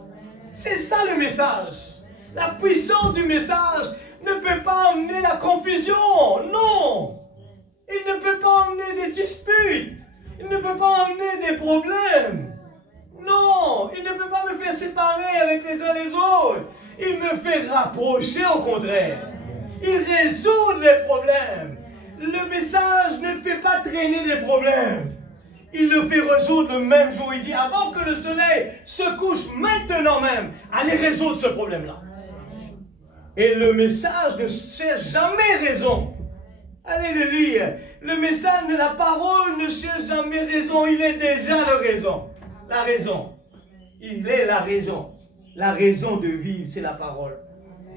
C'est ça le message. La puissance du message ne peut pas emmener la confusion. Non. Il ne peut pas emmener des disputes. Il ne peut pas emmener des problèmes. Non. Il ne peut pas me faire séparer avec les uns les autres. Il me fait rapprocher au contraire. Il résout les problèmes. Le message ne fait pas traîner les problèmes. Il le fait résoudre le même jour. Il dit, avant que le soleil se couche, maintenant même, allez résoudre ce problème-là. Et le message ne cherche jamais raison. Allez le lire. Le message de la parole ne cherche jamais raison. Il est déjà la raison. La raison. Il est la raison. La raison de vivre, c'est la parole.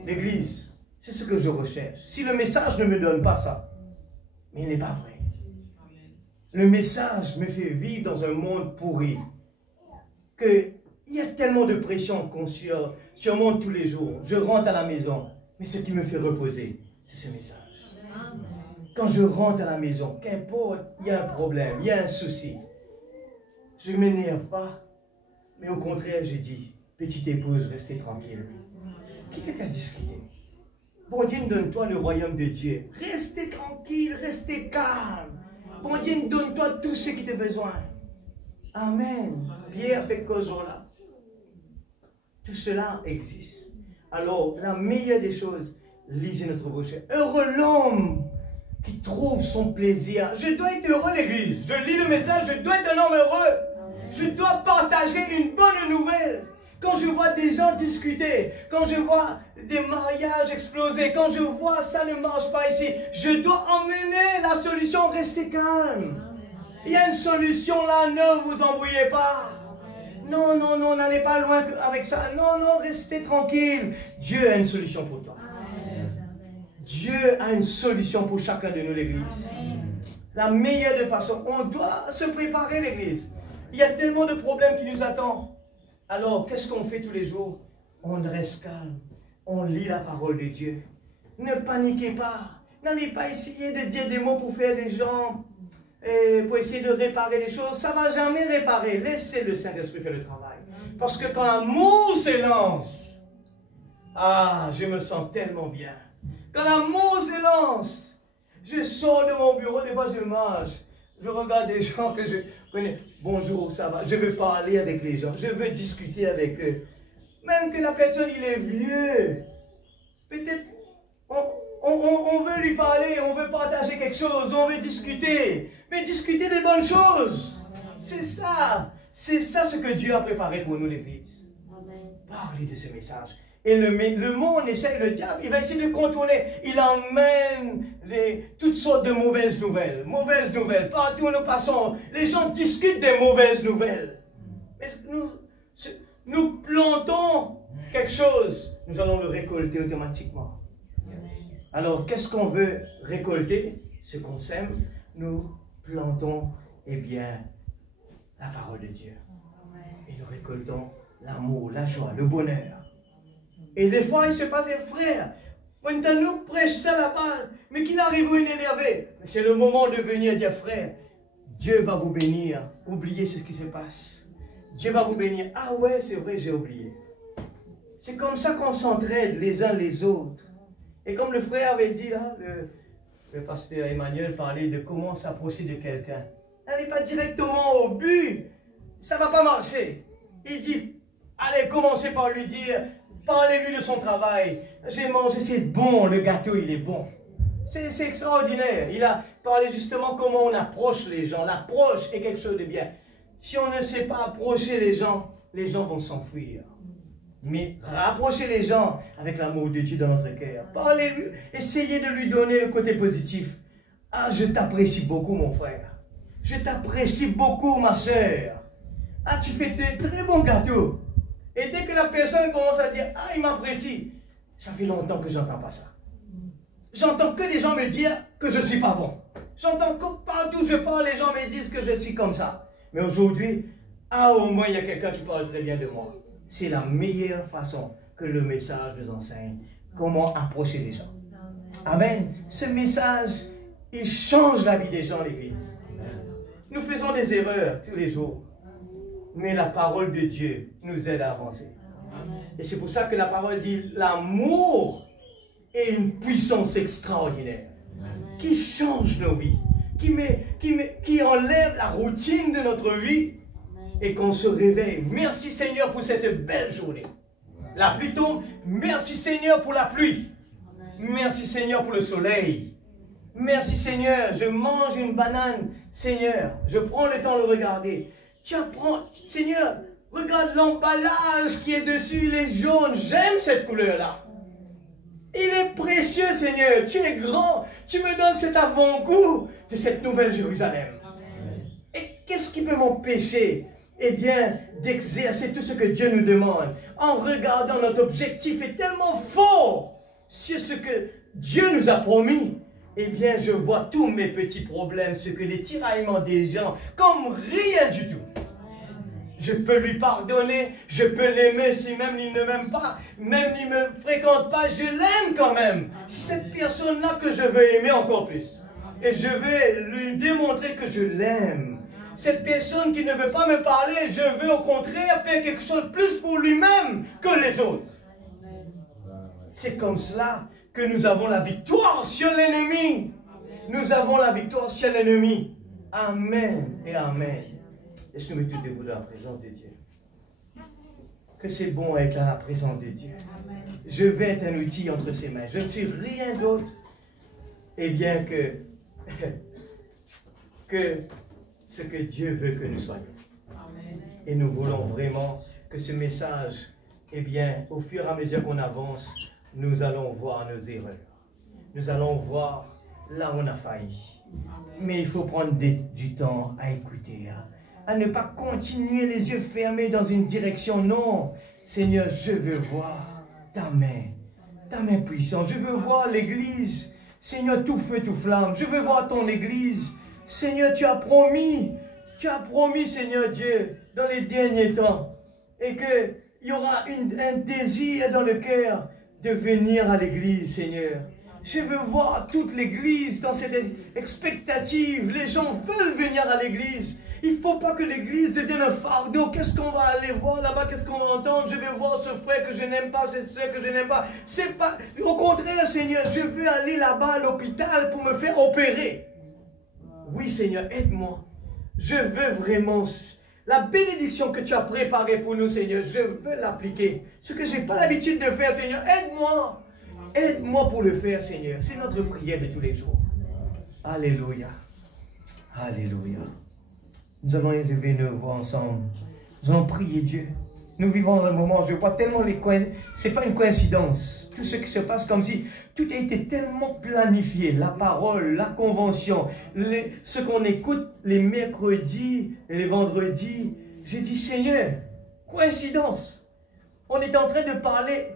L'Église, c'est ce que je recherche. Si le message ne me donne pas ça, mais il n'est pas vrai. Le message me fait vivre dans un monde pourri. Il y a tellement de pression qu'on surmonte tous les jours. Je rentre à la maison, mais ce qui me fait reposer, c'est ce message. Quand je rentre à la maison, qu'importe, il y a un problème, il y a un souci. Je ne m'énerve pas, mais au contraire, je dis, petite épouse, restez tranquille. Qui t'a discuté? Bon Dieu, donne-toi le royaume de Dieu. Restez tranquille, restez calme. Bon Dieu, donne-toi tout ce qui t'a besoin. Amen. Pierre fait cause là. Tout cela existe. Alors, la meilleure des choses, lisez notre brochure. Heureux l'homme qui trouve son plaisir. Je dois être heureux, l'Église. Je lis le message, je dois être un homme heureux. Je dois partager une bonne nouvelle. Quand je vois des gens discuter, quand je vois des mariages exploser, quand je vois ça ne marche pas ici, je dois emmener la solution, restez calme. Il y a une solution là, ne vous embrouillez pas. Non, non, non, n'allez pas loin avec ça. Non, non, restez tranquille. Dieu a une solution pour toi. Dieu a une solution pour chacun de nous, l'Église. La meilleure de façon, on doit se préparer, l'Église. Il y a tellement de problèmes qui nous attendent. Alors, qu'est-ce qu'on fait tous les jours? On reste calme. On lit la parole de Dieu. Ne paniquez pas. N'allez pas essayer de dire des mots pour faire des gens, pour essayer de réparer les choses. Ça ne va jamais réparer. Laissez le Saint-Esprit faire le travail. Parce que quand l'amour s'élance, ah, je me sens tellement bien. Quand l'amour s'élance, je sors de mon bureau, des fois je marche, je regarde des gens que je connais. Bonjour, ça va. Je veux parler avec les gens, je veux discuter avec eux. Même que la personne, il est vieux. Peut-être, on veut lui parler, on veut partager quelque chose, on veut discuter. Mais discuter des bonnes choses. C'est ça ce que Dieu a préparé pour nous, l'Église. Parlez de ce message. Et le monde essaie, le diable, il va essayer de contourner. Il emmène toutes sortes de mauvaises nouvelles. Mauvaises nouvelles. Partout où nous passons, les gens discutent des mauvaises nouvelles. Mais nous plantons quelque chose, nous allons le récolter automatiquement. Alors, qu'est-ce qu'on veut récolter? Ce qu'on sème, nous plantons, eh bien, la parole de Dieu. Et nous récoltons l'amour, la joie, le bonheur. Et des fois, il se passe des frères. Maintenant, nous prêchons ça là-bas, mais qu'il arrive à énerver. C'est le moment de venir dire, frère, Dieu va vous bénir. Oubliez ce qui se passe. Dieu va vous bénir. Ah ouais, c'est vrai, j'ai oublié. C'est comme ça qu'on s'entraide les uns les autres. Et comme le frère avait dit, là, le pasteur Emmanuel parlait de comment s'approcher de quelqu'un. N'allez pas directement au but. Ça ne va pas marcher. Il dit, allez, commencez par lui dire, parlez-lui de son travail. J'ai mangé, c'est bon, le gâteau, il est bon. C'est extraordinaire. Il a parlé justement comment on approche les gens. L'approche est quelque chose de bien. Si on ne sait pas approcher les gens vont s'enfuir. Mais rapprocher les gens avec l'amour de Dieu dans notre cœur. Parlez-lui, essayez de lui donner le côté positif. Ah, je t'apprécie beaucoup, mon frère. Je t'apprécie beaucoup, ma soeur. Ah, tu fais de très bons gâteaux. Et dès que la personne commence à dire, ah, il m'apprécie, ça fait longtemps que j'entends pas ça. J'entends que des gens me dire que je ne suis pas bon. J'entends que partout où je parle, les gens me disent que je suis comme ça. Mais aujourd'hui, ah, au moins il y a quelqu'un qui parle très bien de moi. C'est la meilleure façon que le message nous enseigne. Comment approcher les gens. Amen. Ce message, il change la vie des gens, l'Église. Nous faisons des erreurs tous les jours. Mais la parole de Dieu nous aide à avancer. Et c'est pour ça que la parole dit, l'amour est une puissance extraordinaire. Qui change nos vies. Qui enlève la routine de notre vie. Et qu'on se réveille. Merci Seigneur pour cette belle journée. La pluie tombe. Merci Seigneur pour la pluie. Merci Seigneur pour le soleil. Merci Seigneur, je mange une banane. Seigneur, je prends le temps de le regarder. Tu apprends, Seigneur, regarde l'emballage qui est dessus, il est jaune. J'aime cette couleur-là. Il est précieux Seigneur, tu es grand. Tu me donnes cet avant-goût de cette nouvelle Jérusalem. Et qu'est-ce qui peut m'empêcher? Eh bien, d'exercer tout ce que Dieu nous demande, en regardant notre objectif est tellement fort sur ce que Dieu nous a promis. Eh bien, je vois tous mes petits problèmes, ce que les tiraillements des gens, comme rien du tout. Je peux lui pardonner, je peux l'aimer si même il ne m'aime pas, même il ne me fréquente pas, je l'aime quand même. C'est cette personne-là que je veux aimer encore plus. Et je vais lui démontrer que je l'aime. Cette personne qui ne veut pas me parler, je veux au contraire faire quelque chose de plus pour lui-même que les autres. C'est comme cela que nous avons la victoire sur l'ennemi. Nous avons la victoire sur l'ennemi. Amen et amen. Est-ce que nous mettons debout dans la présence de Dieu? Que c'est bon être dans la présence de Dieu. Je vais être un outil entre ses mains. Je ne suis rien d'autre. Eh bien que ce que Dieu veut que nous soyons. Et nous voulons vraiment que ce message, eh bien, au fur et à mesure qu'on avance, nous allons voir nos erreurs. Nous allons voir là où on a failli. Mais il faut prendre du temps à écouter, à ne pas continuer les yeux fermés dans une direction. Non, Seigneur, je veux voir ta main puissante. Je veux voir l'Église, Seigneur, tout feu, tout flamme. Je veux voir ton Église. Seigneur, tu as promis, Seigneur Dieu, dans les derniers temps, et qu'il y aura un désir dans le cœur de venir à l'Église, Seigneur. Je veux voir toute l'Église dans cette expectative. Les gens veulent venir à l'Église. Il ne faut pas que l'Église devienne un fardeau. Qu'est-ce qu'on va aller voir là-bas? Qu'est-ce qu'on va entendre? Je vais voir ce frère que je n'aime pas, cette soeur que je n'aime pas. C'est pas. Au contraire, Seigneur, je veux aller là-bas à l'hôpital pour me faire opérer. Oui, Seigneur, aide-moi. Je veux vraiment la bénédiction que tu as préparée pour nous, Seigneur. Je veux l'appliquer. Ce que je n'ai pas l'habitude de faire, Seigneur, aide-moi. Aide-moi pour le faire, Seigneur. C'est notre prière de tous les jours. Alléluia. Alléluia. Nous allons élever nos voix ensemble. Nous allons prier Dieu. Nous vivons dans un moment, je vois tellement les coïncidences. Ce n'est pas une coïncidence. Tout ce qui se passe comme si tout a été tellement planifié. La parole, la convention, ce qu'on écoute les mercredis et les vendredis. J'ai dit, Seigneur, coïncidence. On est en train de parler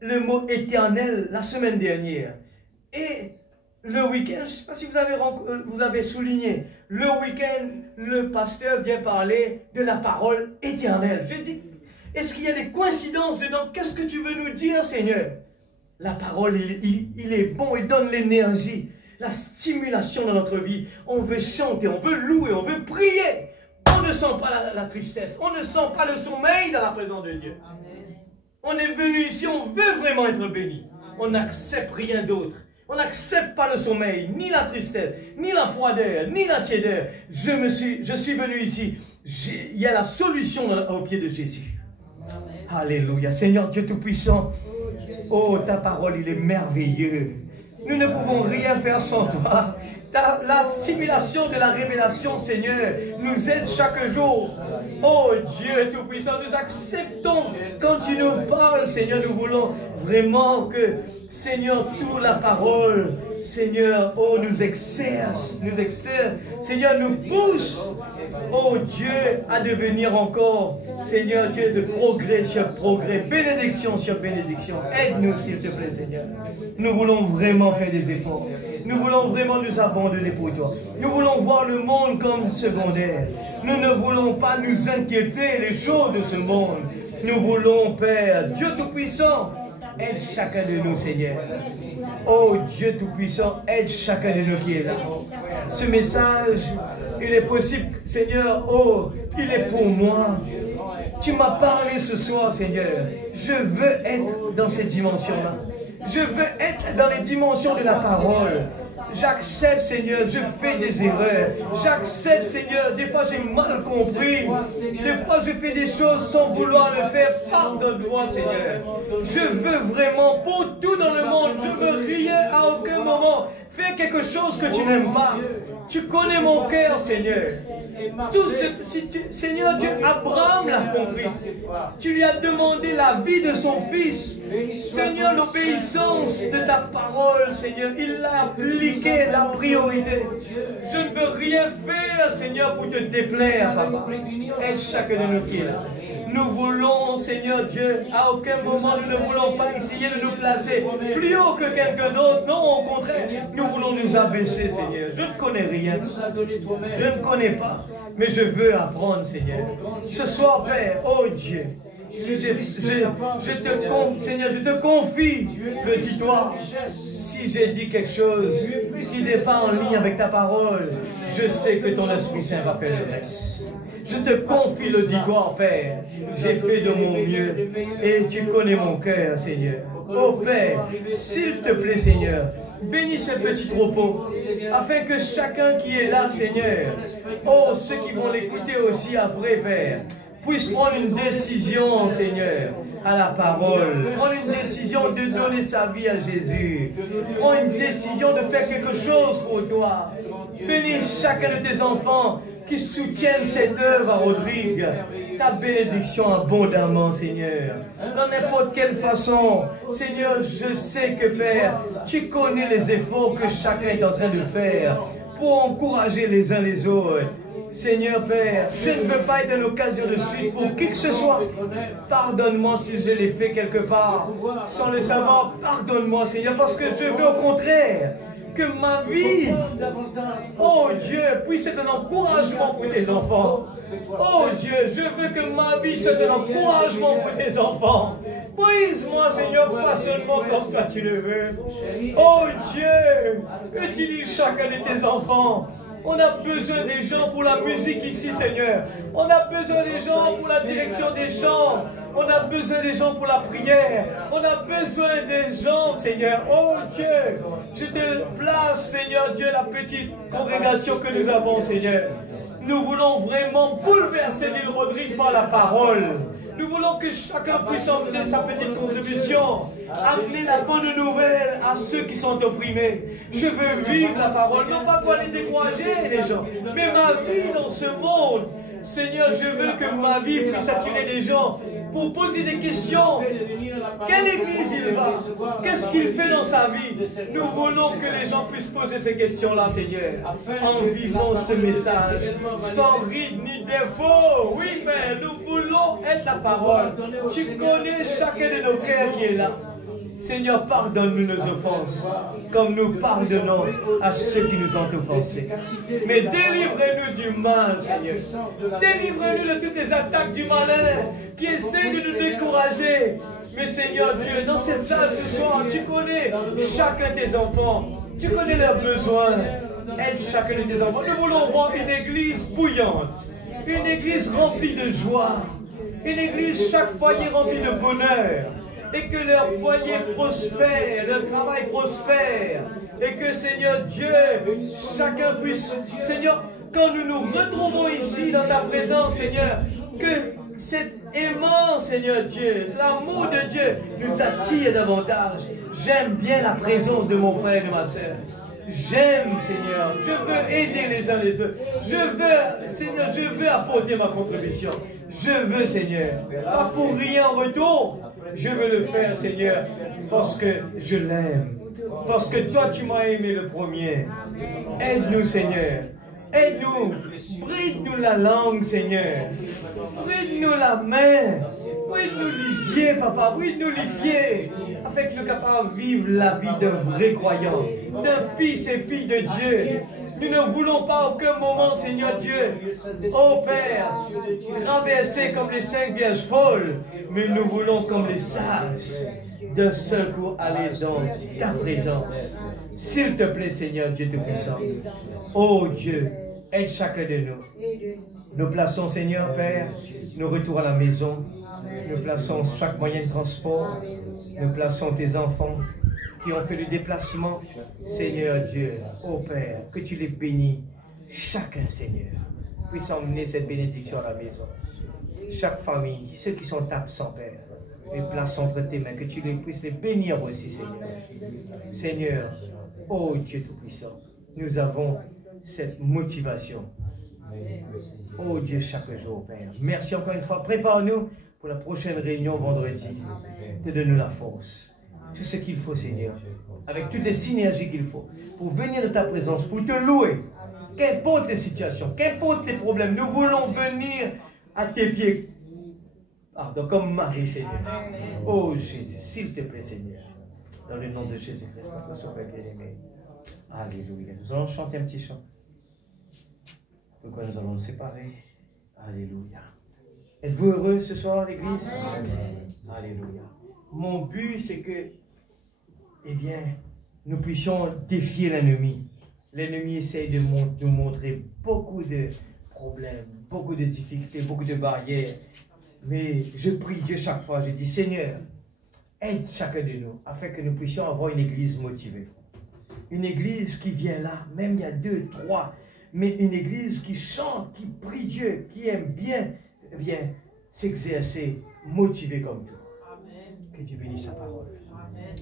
le mot éternel la semaine dernière. Et le week-end, je ne sais pas si vous avez souligné, le week-end, le pasteur vient parler de la parole éternelle. Je dis, est-ce qu'il y a des coïncidences dedans? Qu'est-ce que tu veux nous dire, Seigneur? La parole, il est bon, il donne l'énergie, la stimulation dans notre vie. On veut chanter, on veut louer, on veut prier. On ne sent pas la tristesse, on ne sent pas le sommeil dans la présence de Dieu. On est venu ici, on veut vraiment être béni. On n'accepte rien d'autre. On n'accepte pas le sommeil, ni la tristesse, ni la froideur, ni la tiédeur. Je suis venu ici. Il y a la solution au pied de Jésus. Amen. Alléluia. Seigneur Dieu Tout-Puissant, oh, ta parole, il est merveilleux. Nous ne pouvons rien faire sans toi. La stimulation de la révélation, Seigneur, nous aide chaque jour. Oh Dieu Tout-Puissant, nous acceptons quand tu nous parles, Seigneur. Nous voulons vraiment que, Seigneur, toute la parole, Seigneur, oh, nous exerce, Seigneur, nous pousse, oh Dieu, à devenir encore, Seigneur Dieu, de progrès sur progrès, bénédiction sur bénédiction. Aide-nous, s'il te plaît, Seigneur. Nous voulons vraiment faire des efforts. Nous voulons vraiment nous abandonner pour toi. Nous voulons voir le monde comme secondaire. Nous ne voulons pas nous inquiéter des choses de ce monde. Nous voulons, Père, Dieu Tout-Puissant, aide chacun de nous, Seigneur. Oh Dieu Tout-Puissant, aide chacun de nous qui est là. Ce message, il est possible, Seigneur, oh, il est pour moi. Tu m'as parlé ce soir, Seigneur. Je veux être dans cette dimension-là. Je veux être dans les dimensions de la parole. J'accepte, Seigneur, je fais des erreurs. J'accepte, Seigneur, des fois j'ai mal compris. Des fois je fais des choses sans vouloir le faire. Pardonne-moi, Seigneur. Je veux vraiment, pour tout dans le monde, je veux rien à aucun moment faire quelque chose que tu n'aimes pas. Tu connais mon cœur, Seigneur. Seigneur Dieu, Abraham l'a compris. Tu lui as demandé la vie de son fils. Seigneur, l'obéissance de ta parole, Seigneur, il l'a appliqué, la priorité. Je ne veux rien faire, Seigneur, pour te déplaire, Papa. Aide chacun de nous qui est là. Nous voulons, Seigneur Dieu, à aucun moment nous ne voulons pas essayer de nous placer plus haut que quelqu'un d'autre. Non, au contraire, nous voulons nous abaisser, Seigneur. Je ne connais rien. Je ne connais pas. Mais je veux apprendre, Seigneur. Ce soir, Père, oh Dieu, si Seigneur, je te confie le ditoire. Si j'ai dit quelque chose qui n'est pas en ligne avec ta parole, je sais que ton Esprit Saint va faire le reste. Je te confie le ditoire, Père. J'ai fait de mon mieux et tu connais mon cœur, Seigneur. Oh Père, s'il te plaît, Seigneur, bénis ce petit troupeau, afin que chacun qui est là, Seigneur, oh, ceux qui vont l'écouter aussi après, Père, puissent prendre une décision, Seigneur, à la parole. Prendre une décision de donner sa vie à Jésus. Prendre une décision de faire quelque chose pour toi. Bénis chacun de tes enfants qui soutiennent cette œuvre à Rodrigue. Ta bénédiction abondamment, Seigneur. Dans n'importe quelle façon, Seigneur, je sais que, Père, tu connais les efforts que chacun est en train de faire pour encourager les uns les autres. Seigneur Père, je ne veux pas être une occasion de chute pour qui que ce soit. Pardonne-moi si je l'ai fait quelque part sans le savoir. Pardonne-moi, Seigneur, parce que je veux au contraire que ma vie, oh Dieu, puisse être un encouragement pour tes enfants. Oh Dieu, je veux que ma vie soit un encouragement pour tes enfants. Brise-moi, Seigneur, façonne-moi comme toi tu le veux. Oh Dieu, utilise chacun de tes enfants. On a besoin des gens pour la musique ici, Seigneur. On a besoin des gens pour la direction des chants. On a besoin des gens pour la prière. On a besoin des gens, Seigneur. Oh Dieu, je te place, Seigneur Dieu, la petite congrégation que nous avons, Seigneur. Nous voulons vraiment bouleverser l'île Rodrigue par la parole. Nous voulons que chacun puisse emmener sa petite contribution, amener la bonne nouvelle à ceux qui sont opprimés. Je veux vivre la parole, non pas pour aller décourager les gens, mais ma vie dans ce monde. Seigneur, je veux que ma vie puisse attirer des gens pour poser des questions. Quelle église il va? Qu'est-ce qu'il fait dans sa vie? Nous voulons que les gens puissent poser ces questions-là, Seigneur, en vivant ce message, sans ride ni défaut. Oui, Père, nous voulons être la parole. Tu connais chacun de nos cœurs qui est là. Seigneur, pardonne-nous nos offenses, comme nous pardonnons à ceux qui nous ont offensés. Mais délivre-nous du mal, Seigneur. Délivre-nous de toutes les attaques du malin qui essaient de nous décourager. Mais Seigneur Dieu, dans cette salle ce soir, tu connais chacun de tes enfants. Tu connais leurs besoins. Aide chacun de tes enfants. Nous voulons voir une église bouillante, une église remplie de joie, une église, chaque foyer rempli de bonheur. Et que leur foyer prospère, leur travail prospère. Et que, Seigneur Dieu, chacun puisse, Seigneur, quand nous nous retrouvons ici dans ta présence, Seigneur, que cet aimant, Seigneur Dieu, l'amour de Dieu nous attire davantage. J'aime bien la présence de mon frère et de ma soeur. J'aime, Seigneur, je veux aider les uns les autres. Je veux, Seigneur, je veux apporter ma contribution. Je veux, Seigneur, pas pour rien en retour. Je veux le faire, Seigneur, parce que je l'aime. Parce que toi, tu m'as aimé le premier. Aide-nous, Seigneur. Aide-nous. Bride-nous la langue, Seigneur. Bride-nous la main. Bride-nous les yeux, papa. Bride-nous les pieds. Afin que nous soyons capables de vivre la vie d'un vrai croyant, d'un fils et fille de Dieu. Nous ne voulons pas à aucun moment, Seigneur Dieu, ô Père, traverser comme les 5 vierges folles, mais nous voulons comme les sages, d'un seul coup aller dans ta présence. S'il te plaît, Seigneur Dieu Tout-Puissant, ô Dieu, aide chacun de nous. Nous plaçons, Seigneur Père, nos retours à la maison, nous plaçons chaque moyen de transport, nous plaçons tes enfants qui ont fait le déplacement. Seigneur Dieu, ô Père, que tu les bénis, chacun, Seigneur, puisse emmener cette bénédiction à la maison. Chaque famille, ceux qui sont absents, Père, les places entre tes mains, que tu les puisses les bénir aussi, Seigneur. Seigneur, ô Dieu Tout-Puissant, nous avons cette motivation. Ô Dieu, chaque jour, Père. Merci encore une fois. Prépare-nous pour la prochaine réunion vendredi. Te donne-nous la force. Tout ce qu'il faut, Seigneur, avec toutes les synergies qu'il faut, pour venir de ta présence, pour te louer, qu'importe les situations, qu'importe les problèmes, nous voulons venir à tes pieds. Pardon, comme Marie, Seigneur. Oh Jésus, s'il te plaît, Seigneur, dans le nom de Jésus-Christ, notre Sauveur bien-aimé. Alléluia. Nous allons chanter un petit chant. Pourquoi nous allons nous séparer? Alléluia. Êtes-vous heureux ce soir, l'église? Alléluia. Mon but, c'est que, eh bien, nous puissions défier l'ennemi. L'ennemi essaye de nous montrer beaucoup de problèmes, beaucoup de difficultés, beaucoup de barrières. Mais je prie Dieu chaque fois, je dis, Seigneur, aide chacun de nous, afin que nous puissions avoir une église motivée. Une église qui vient là, même il y a 2, 3, mais une église qui chante, qui prie Dieu, qui aime bien, eh bien s'exercer, motivée comme toi. Que Dieu bénisse sa parole. Amen.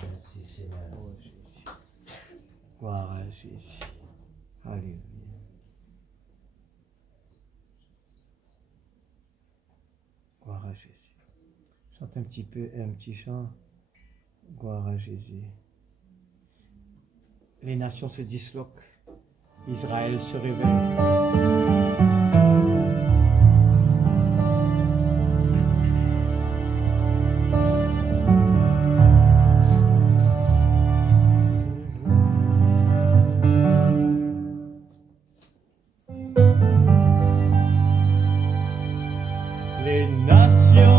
Merci Seigneur. Oh Jésus. Gloire à Jésus. Alléluia. Gloire à Jésus. Chante un petit chant. Gloire à Jésus. Les nations se disloquent. Israël se réveille. Les nations